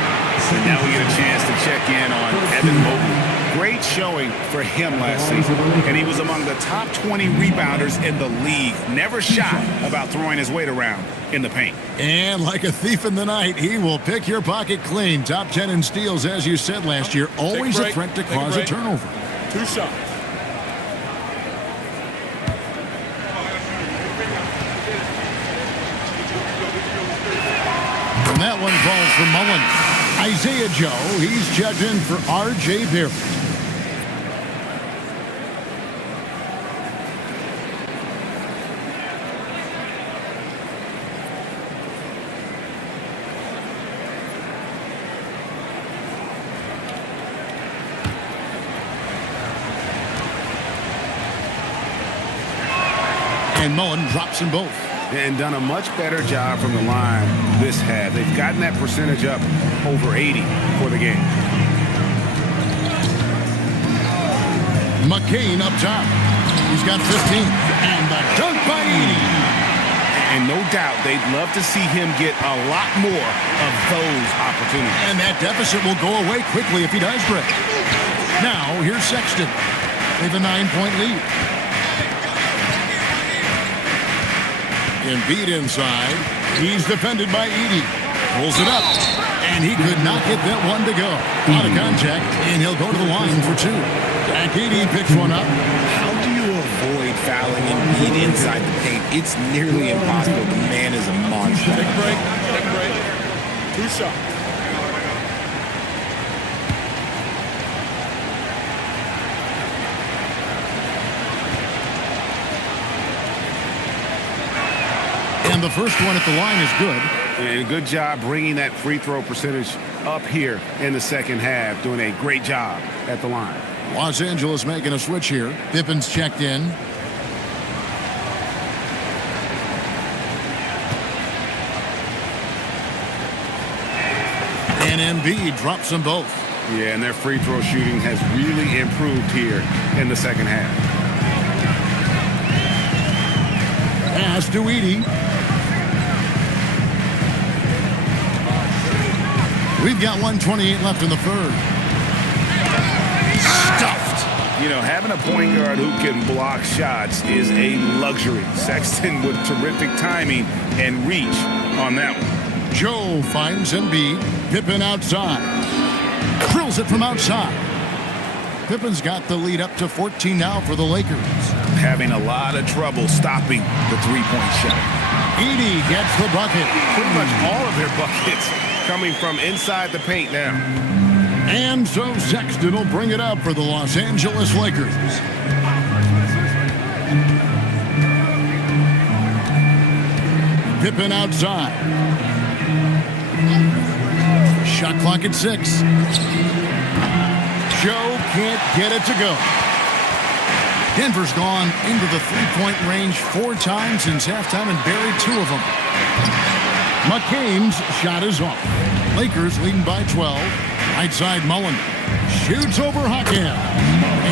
And now we get a chance to check in on Evan Mobley. Great showing for him last season. And he was among the top 20 rebounders in the league. Never shy about throwing his weight around in the paint. And like a thief in the night, he will pick your pocket clean. Top 10 in steals, as you said last year. Always a threat to cause a turnover. 2 shots. And that one falls for Mullen. Isaiah Joe, he's judging for R.J. Barrett. And Mullen drops them both. And done a much better job from the line this half. They've gotten that percentage up over 80 for the game. McCain up top. He's got 15. And the dunk by Edey. And no doubt they'd love to see him get a lot more of those opportunities. And that deficit will go away quickly if he does break. Now, here's Sexton. They have a 9-point lead. Embiid inside. He's defended by Edey. Pulls it up. And he could not get that one to go. Out of contact, and he'll go to the line for two. Jack Edey picks one up. How do you avoid fouling Embiid inside the paint? It's nearly impossible. The man is a monster. Take a break. Take a break. 2 shots. And the first one at the line is good. And good job bringing that free throw percentage up here in the second half. Doing a great job at the line. Los Angeles making a switch here. Pippen's checked in. And Embiid drops them both. Yeah, and their free throw shooting has really improved here in the second half. Pass to Edey. We've got 1:28 left in the third. Stuffed. You know, having a point guard who can block shots is a luxury. Sexton with terrific timing and reach on that one. Joe finds Embiid. Pippen outside. Drills it from outside. Pippen's got the lead up to 14 now for the Lakers. Having a lot of trouble stopping the three-point shot. Edey gets the bucket. Pretty much all of their buckets coming from inside the paint now. And so Sexton will bring it up for the Los Angeles Lakers. Pippen outside. Shot clock at 6. Joe can't get it to go. Denver's gone into the three-point range 4 times since halftime and buried 2 of them. McCain's shot is off. Lakers leading by 12. Right side Mullen. Shoots over Hakim.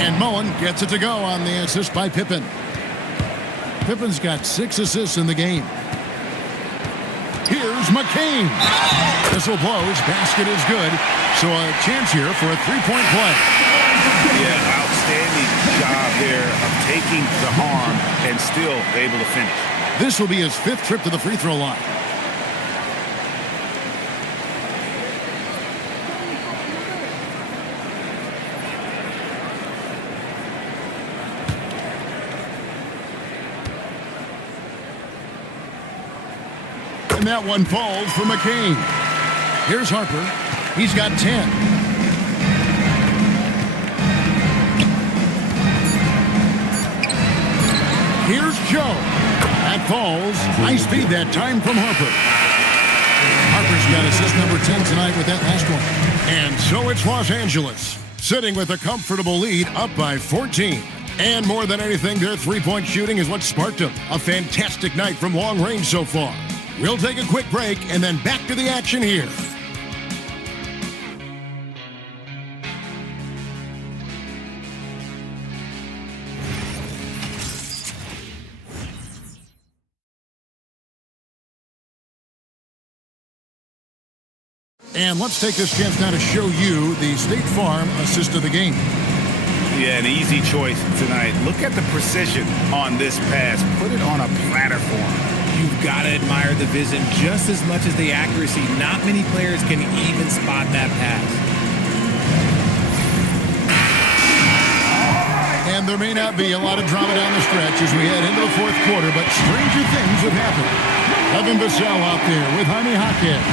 And Mullen gets it to go on the assist by Pippen. Pippen's got 6 assists in the game. Here's McCain. Whistle blows. Basket is good. So a chance here for a three-point play. Yeah, outstanding job there of taking the harm and still able to finish. This will be his 5th trip to the free throw line. And that one falls for McCain. Here's Harper. He's got 10. Here's Joe. That falls. Nice feed that time from Harper. Harper's got assist number 10 tonight with that last one. And so it's Los Angeles, sitting with a comfortable lead up by 14. And more than anything, their three-point shooting is what sparked them. A fantastic night from long range so far. We'll take a quick break and then back to the action here. And let's take this chance now to show you the State Farm assist of the game. Yeah, an easy choice tonight. Look at the precision on this pass. Put it on a platter for him. You've got to admire the vision just as much as the accuracy. Not many players can even spot that pass. And there may not be a lot of drama down the stretch as we head into the 4th quarter, but stranger things have happened. Evan Vassell out there with Jaime Jaquez.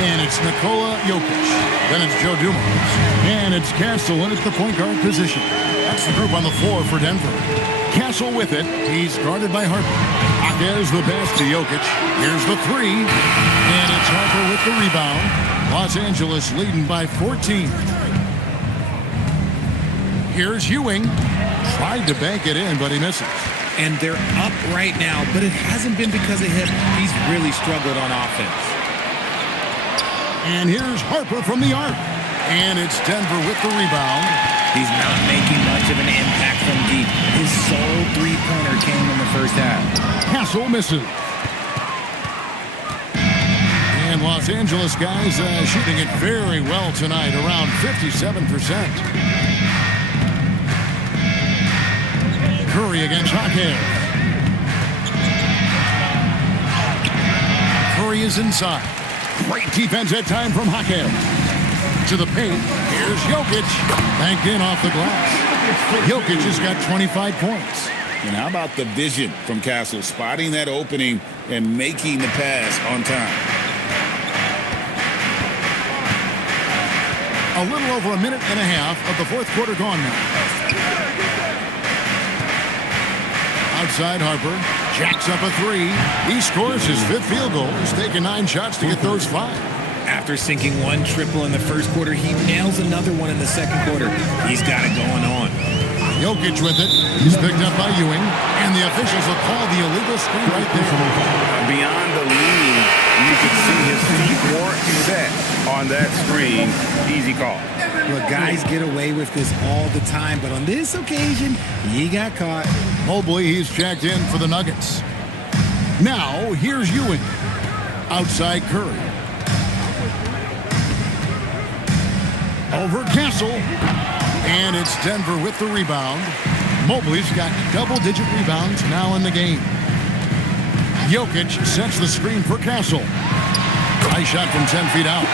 And it's Nikola Jokic. Then it's Joe Dumars. And it's Castle in at the point guard position. That's the group on the floor for Denver. Castle with it. He's guarded by Harper. Jaquez the pass to Jokic. Here's the 3. And it's Harper with the rebound. Los Angeles leading by 14. Here's Ewing. Tried to bank it in, but he misses. and they're up right now, but it hasn't been because of him. He's really struggled on offense. And here's Harper from the arc. And it's Denver with the rebound. He's not making much of an impact from deep. His sole three-pointer came in the first half. Castle misses. And Los Angeles guys shooting it very well tonight, around 57%. Curry against Hakeem. Curry is inside. Great defense that time from Hakeem. To the paint. Here's Jokic. Banked in off the glass. Jokic has got 25 points. And how about the vision from Castle, spotting that opening and making the pass on time? A little over a minute and a half of the fourth quarter gone now. Outside Harper. Jacks up a three. He scores his fifth field goal. He's taken 9 shots to get those 5. After sinking one triple in the first quarter, he nails another one in the second quarter. He's got it going on. Jokic with it. He's picked up by Ewing. And the officials will call the illegal screen right there. Beyond the lead, you can see his feet weren't set on that screen. Easy call. Look, guys get away with this all the time, but on this occasion, he got caught. Mobley, he's checked in for the Nuggets. Now, here's Ewing. Outside Curry. Over Castle. And it's Denver with the rebound. Mobley's got double-digit rebounds now in the game. Jokic sets the screen for Castle. Nice shot from 10 feet out.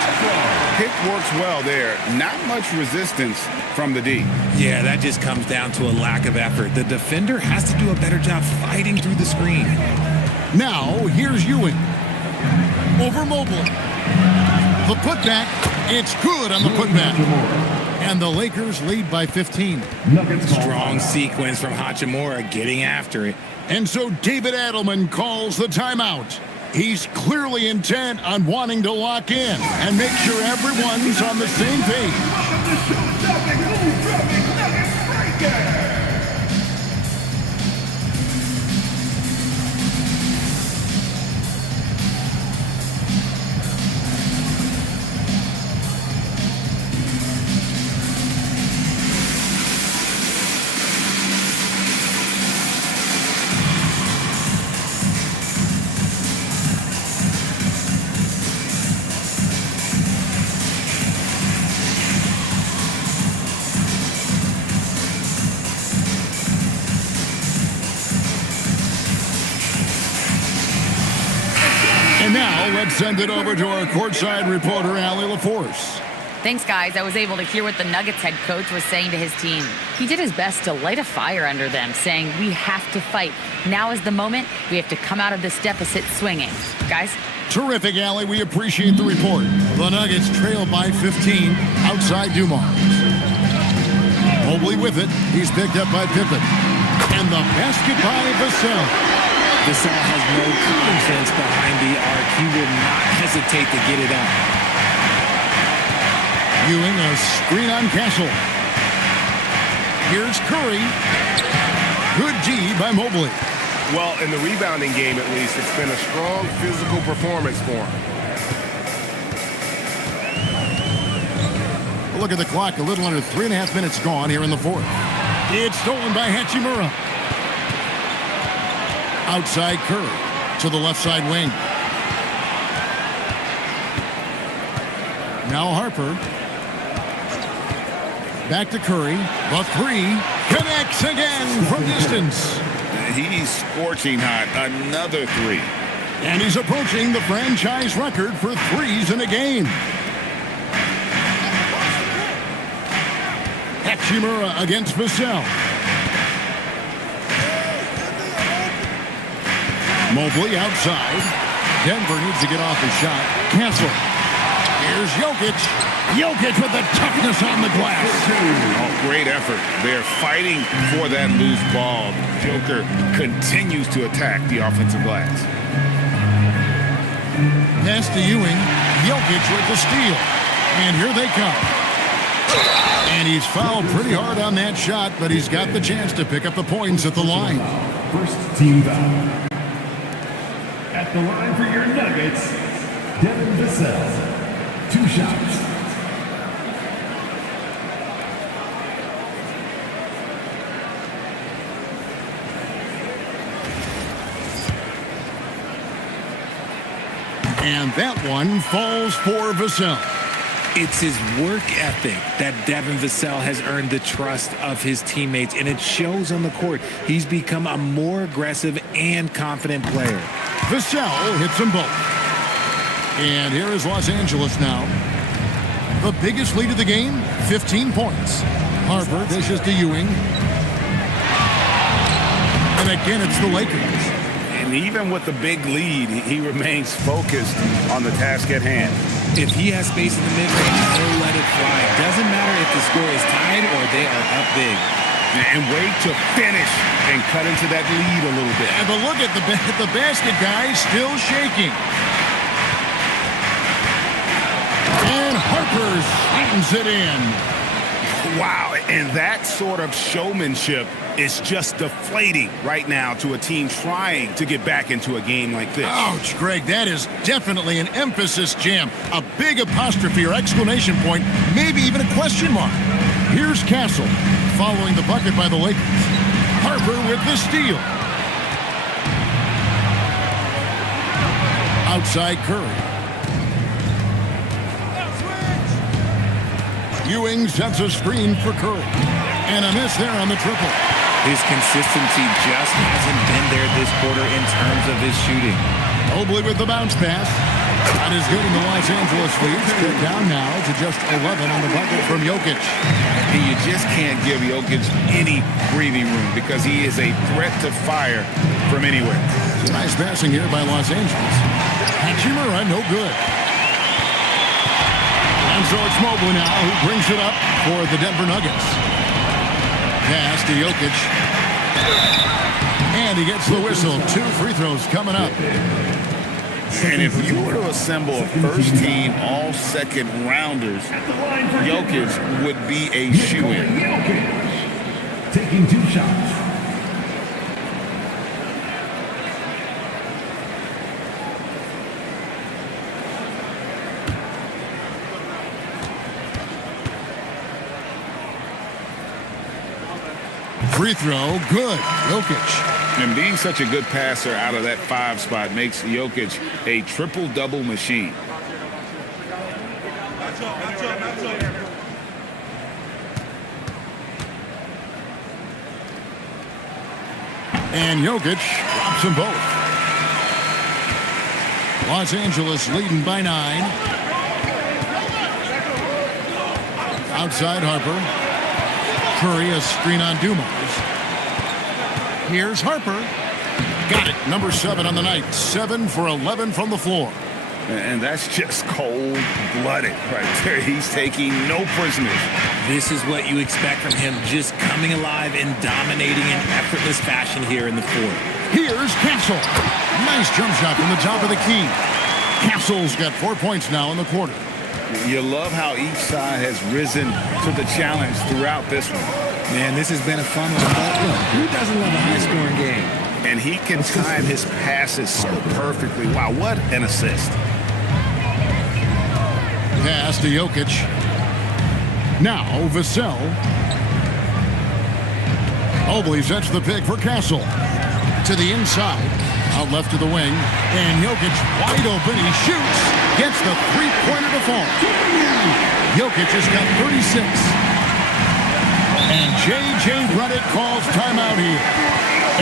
Pick works well there. Not much resistance from the D. Yeah, that just comes down to a lack of effort. The defender has to do a better job fighting through the screen. Now, here's Ewing. Over Mobley. The putback. It's good on the putback. And the Lakers lead by 15. Strong sequence from Hachimura getting after it. And so David Adelman calls the timeout. He's clearly intent on wanting to lock in and make sure everyone's on the same page. And now let's send it over to our courtside reporter, Allie LaForce. Thanks, guys. I was able to hear what the Nuggets head coach was saying to his team. He did his best to light a fire under them, saying, we have to fight. Now is the moment. We have to come out of this deficit swinging. Guys? Terrific, Allie. We appreciate the report. The Nuggets trail by 15 outside Dumars. Mobley with it. He's picked up by Pippen. And the basket by Vassell. Vassell has no common sense behind the arc. He will not hesitate to get it up. Ewing, a screen on Castle. Here's Curry. Good D by Mobley. Well, in the rebounding game, at least, it's been a strong physical performance for him. Look at the clock. A little under 3.5 minutes gone here in the fourth. It's stolen by Hachimura. Outside Curry to the left side wing. Now Harper. Back to Curry. The three connects again from distance. He's scorching hot. Another three. And he's approaching the franchise record for threes in a game. Hachimura against Vassell. Mobley outside. Denver needs to get off his shot. Castle. Here's Jokic. Jokic with the toughness on the glass. Oh, great effort. They're fighting for that loose ball. Joker continues to attack the offensive glass. Pass to Ewing. Jokic with the steal. And here they come. And he's fouled pretty hard on that shot, but he's got the chance to pick up the points at the line. First team foul. At the line for your Nuggets, Devin Vassell. 2 shots. And that one falls for Vassell. It's his work ethic that Devin Vassell has earned the trust of his teammates, and it shows on the court. He's become a more aggressive and confident player. Vassell hits them both. And here is Los Angeles now. The biggest lead of the game, 15 points. Harper dishes to Ewing. And again, it's the Lakers. And even with the big lead, he remains focused on the task at hand. If he has space in the mid-range, he'll let it fly. Doesn't matter if the score is tied or they are up big. And wait to finish and cut into that lead a little bit. And but look at the basket, guys, still shaking. And Harper slams it in. Wow, and that sort of showmanship is just deflating right now to a team trying to get back into a game like this. Ouch, Greg, that is definitely an emphasis jam. A big apostrophe or exclamation point, maybe even a question mark. Here's Castle following the bucket by the Lakers. Harper with the steal. Outside Curry. Ewing sets a screen for Curry. And a miss there on the triple. His consistency just hasn't been there this quarter in terms of his shooting. Mobley with the bounce pass. That is good in the Los Angeles lead. Cut down now to just 11 on the bucket from Jokic. And you just can't give Jokic any breathing room because he is a threat to fire from anywhere. Nice passing here by Los Angeles. Hachimura, no good. And so it's Mobley now who brings it up for the Denver Nuggets. Pass to Jokic. And he gets the whistle. 2 free throws coming up. And if you were to assemble a first team all second rounders, Jokic would be a shoo-in. Taking 2 shots. Free throw, good. Jokic. And being such a good passer out of that 5 spot makes Jokic a triple-double machine. And Jokic drops them both. Los Angeles leading by 9. Outside Harper. Curry, a screen on Dumas. Here's Harper. Got it. Number 7 on the night. 7 for 11 from the floor. And that's just cold-blooded right there. He's taking no prisoners. This is what you expect from him, just coming alive and dominating in effortless fashion here in the fourth. Here's Castle. Nice jump shot from the top of the key. Castle's got 4 points now in the quarter. You love how each side has risen to the challenge throughout this one. Man, this has been a fun one. But look, who doesn't love a high-scoring game? And he can time his passes so perfectly. Wow, what an assist. Pass to Jokic. Now Vassell. Mobley sets the pick for Castle. To the inside. Out left to the wing. And Jokic wide open. He shoots. Gets the three-pointer to fall. Jokic has got 36. And J.J. Redick calls timeout here.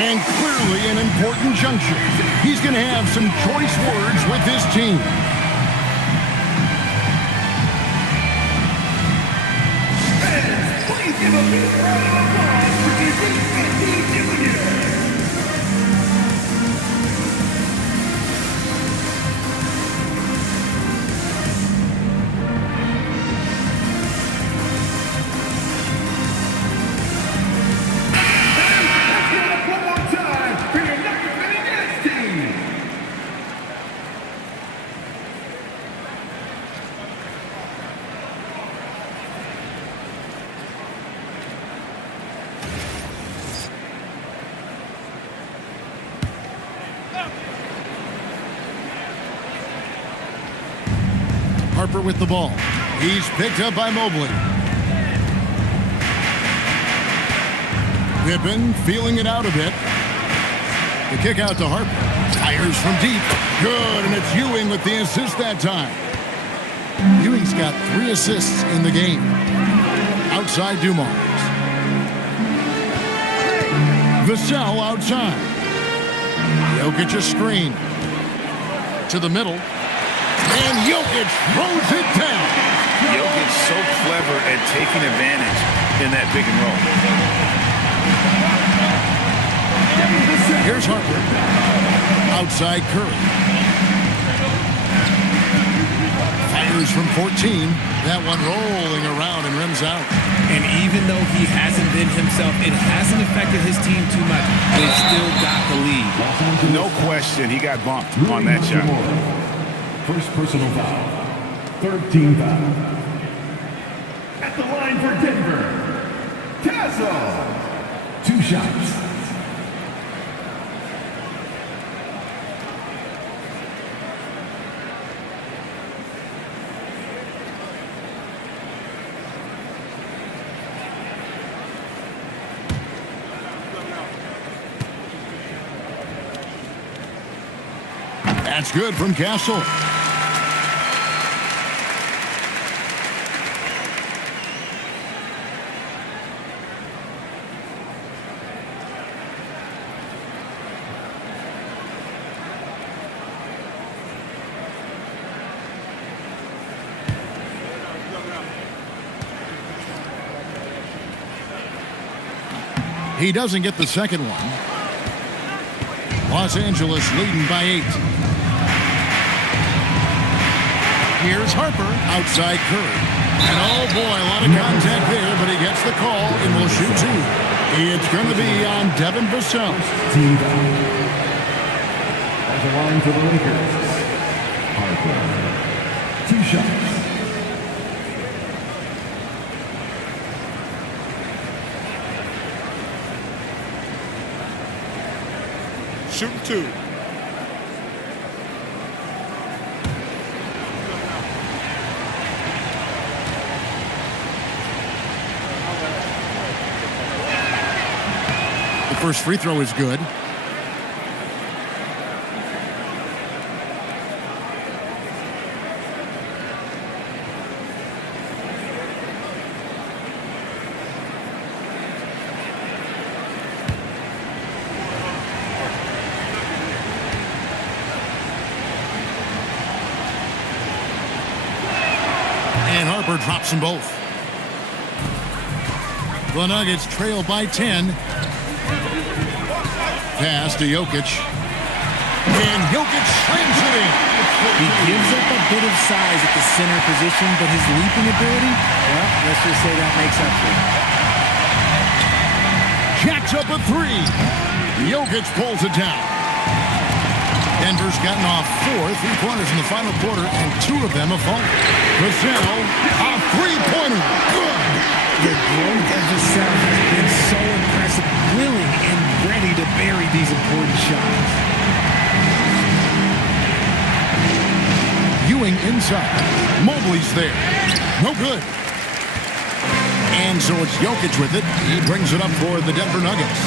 And clearly an important juncture. He's going to have some choice words with his team. Please give a big round of applause for the Harper with the ball. He's picked up by Mobley. Pippen feeling it out a bit. The kick out to Harper. Fires from deep. Good, and it's Ewing with the assist that time. Ewing's got 3 assists in the game. Outside Dumars. Vassell outside. Jokic a screen. To the middle. And Jokic throws it down. Jokic so clever at taking advantage in that pick and roll. Here's Harper. Outside Curry. Fires from 14. That one rolling around and rims out. And even though he hasn't been himself, it hasn't affected his team too much. They've still got the lead. No question, he got bumped on that shot. First personal foul. 13 foul. At the line for Denver, Castle. 2 shots. That's good from Castle. He doesn't get the second one. Los Angeles leading by 8. Here's Harper outside Curry. And oh boy, a lot of contact there, but he gets the call and will shoot 2. It's going to be on Devin Vassell. Team foul. At the line for the Lakers, Harper. 2 shots. Shooting 2. The first free throw is good. And Harper drops them both. The Nuggets trail by 10. Pass to Jokic. And Jokic slams it in. He gives up a bit of size at the center position, but his leaping ability, well, let's just say that makes up for it. Jacks up a 3. Jokic pulls it down. Denver's gotten off 4 3-pointers in the final quarter, and 2 of them have fallen. Vassell, a 3-pointer. Good. The growth of Vassell has been so impressive, willing and ready to bury these important shots. Ewing inside. Mobley's there. No good. And so it's Jokic with it. He brings it up for the Denver Nuggets.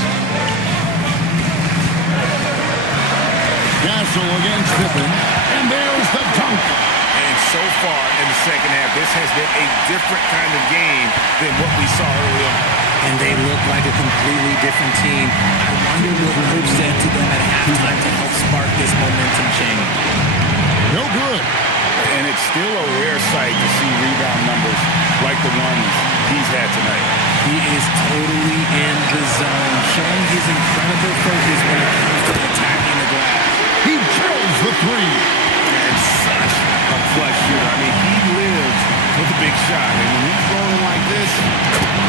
Castle against Pippen. And there's the dunk. And so far in the second half, this has been a different kind of game than what we saw early on. And they look like a completely different team. I wonder what Coach said to them at halftime to help spark this momentum change. No good. And it's still a rare sight to see rebound numbers like the ones he's had tonight. He is totally in the zone, showing his incredible focus when it comes to attacking the glass. He drills the 3. And such a clutch shooter. I mean, he lives with a big shot. And when he's rolling like this,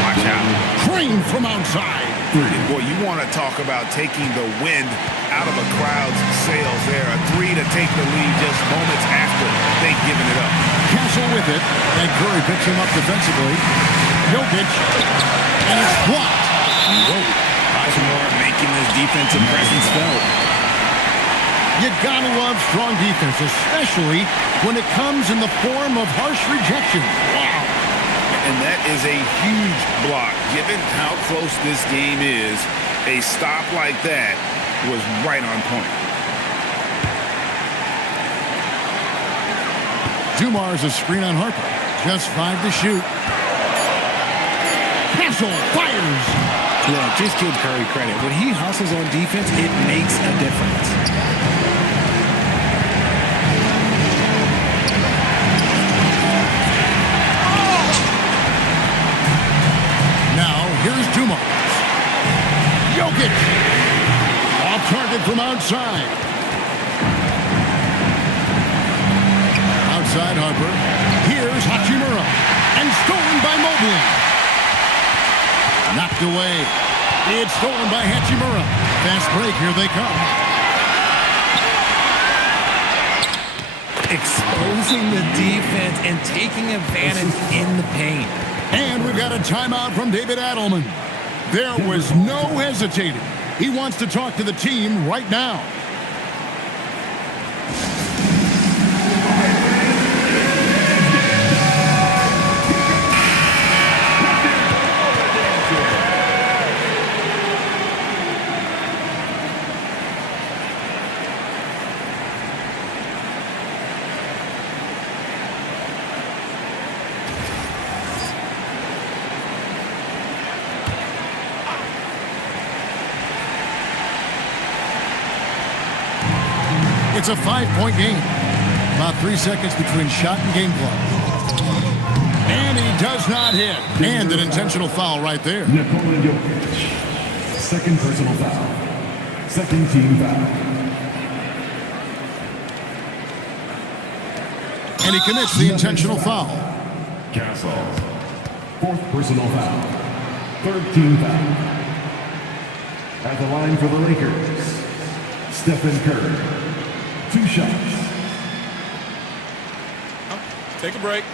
watch out. Crane from outside. And boy, you want to talk about taking the wind out of a crowd's sails there. A 3 to take the lead just moments after they've given it up. Castle with it. And Curry picks him up defensively. Jokic. And it's blocked. Whoa. Baltimore making this defensive presence felt. You gotta love strong defense, especially when it comes in the form of harsh rejection. Wow. And that is a huge block. Given how close this game is, a stop like that was right on point. Dumar's a screen on Harper. Just 5 to shoot. Castle fires. Look, just give Curry credit. When he hustles on defense, it makes a difference. Now, here's Dumars. Jokic. Off target from outside. Outside Harper. Here's Hachimura. And stolen by Mobley. Knocked away. It's stolen by Hachimura. Fast break. Here they come. Exposing the defense and taking advantage in the paint. And we've got a timeout from David Adelman. There was no hesitating. He wants to talk to the team right now. It's a 5-point game. About 3 seconds between shot and game clock. And he does not hit. And an intentional foul right there. Nikola Jokic. Second personal foul. Second team foul. And he commits the intentional foul. Castle. Fourth personal foul. Third team foul. At the line for the Lakers, Stephen Curry. 2 shots. Take a break.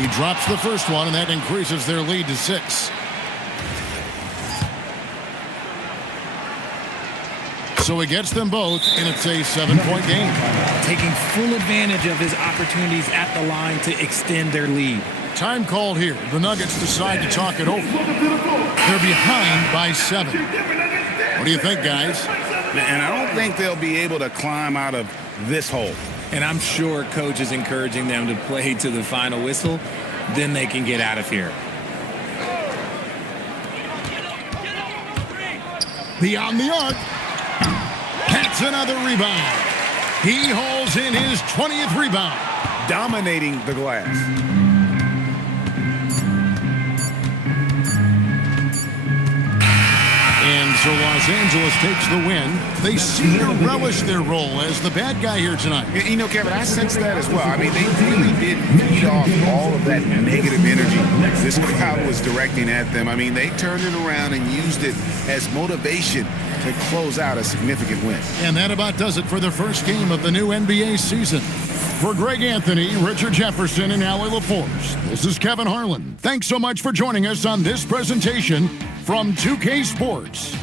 He drops the first one, and that increases their lead to 6. So he gets them both, and it's a 7-point game. Taking full advantage of his opportunities at the line to extend their lead. Time called here. The Nuggets decide to talk it over. They're behind by 7. What do you think, guys? And I don't think they'll be able to climb out of this hole. And I'm sure coach is encouraging them to play to the final whistle. Then they can get out of here. Beyond the arc. That's another rebound. He holds in his 20th rebound. Dominating the glass. And so Los Angeles takes the win. They seem to relish their role as the bad guy here tonight. You know, Kevin, I sense that as well. I mean, they really did feed off all of that negative energy this crowd was directing at them. I mean, they turned it around and used it as motivation to close out a significant win. And that about does it for the first game of the new NBA season. For Greg Anthony, Richard Jefferson, and Allie LaForce, this is Kevin Harlan. Thanks so much for joining us on this presentation from 2K Sports.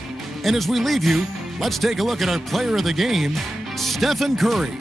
And as we leave you, let's take a look at our player of the game, Stephen Curry.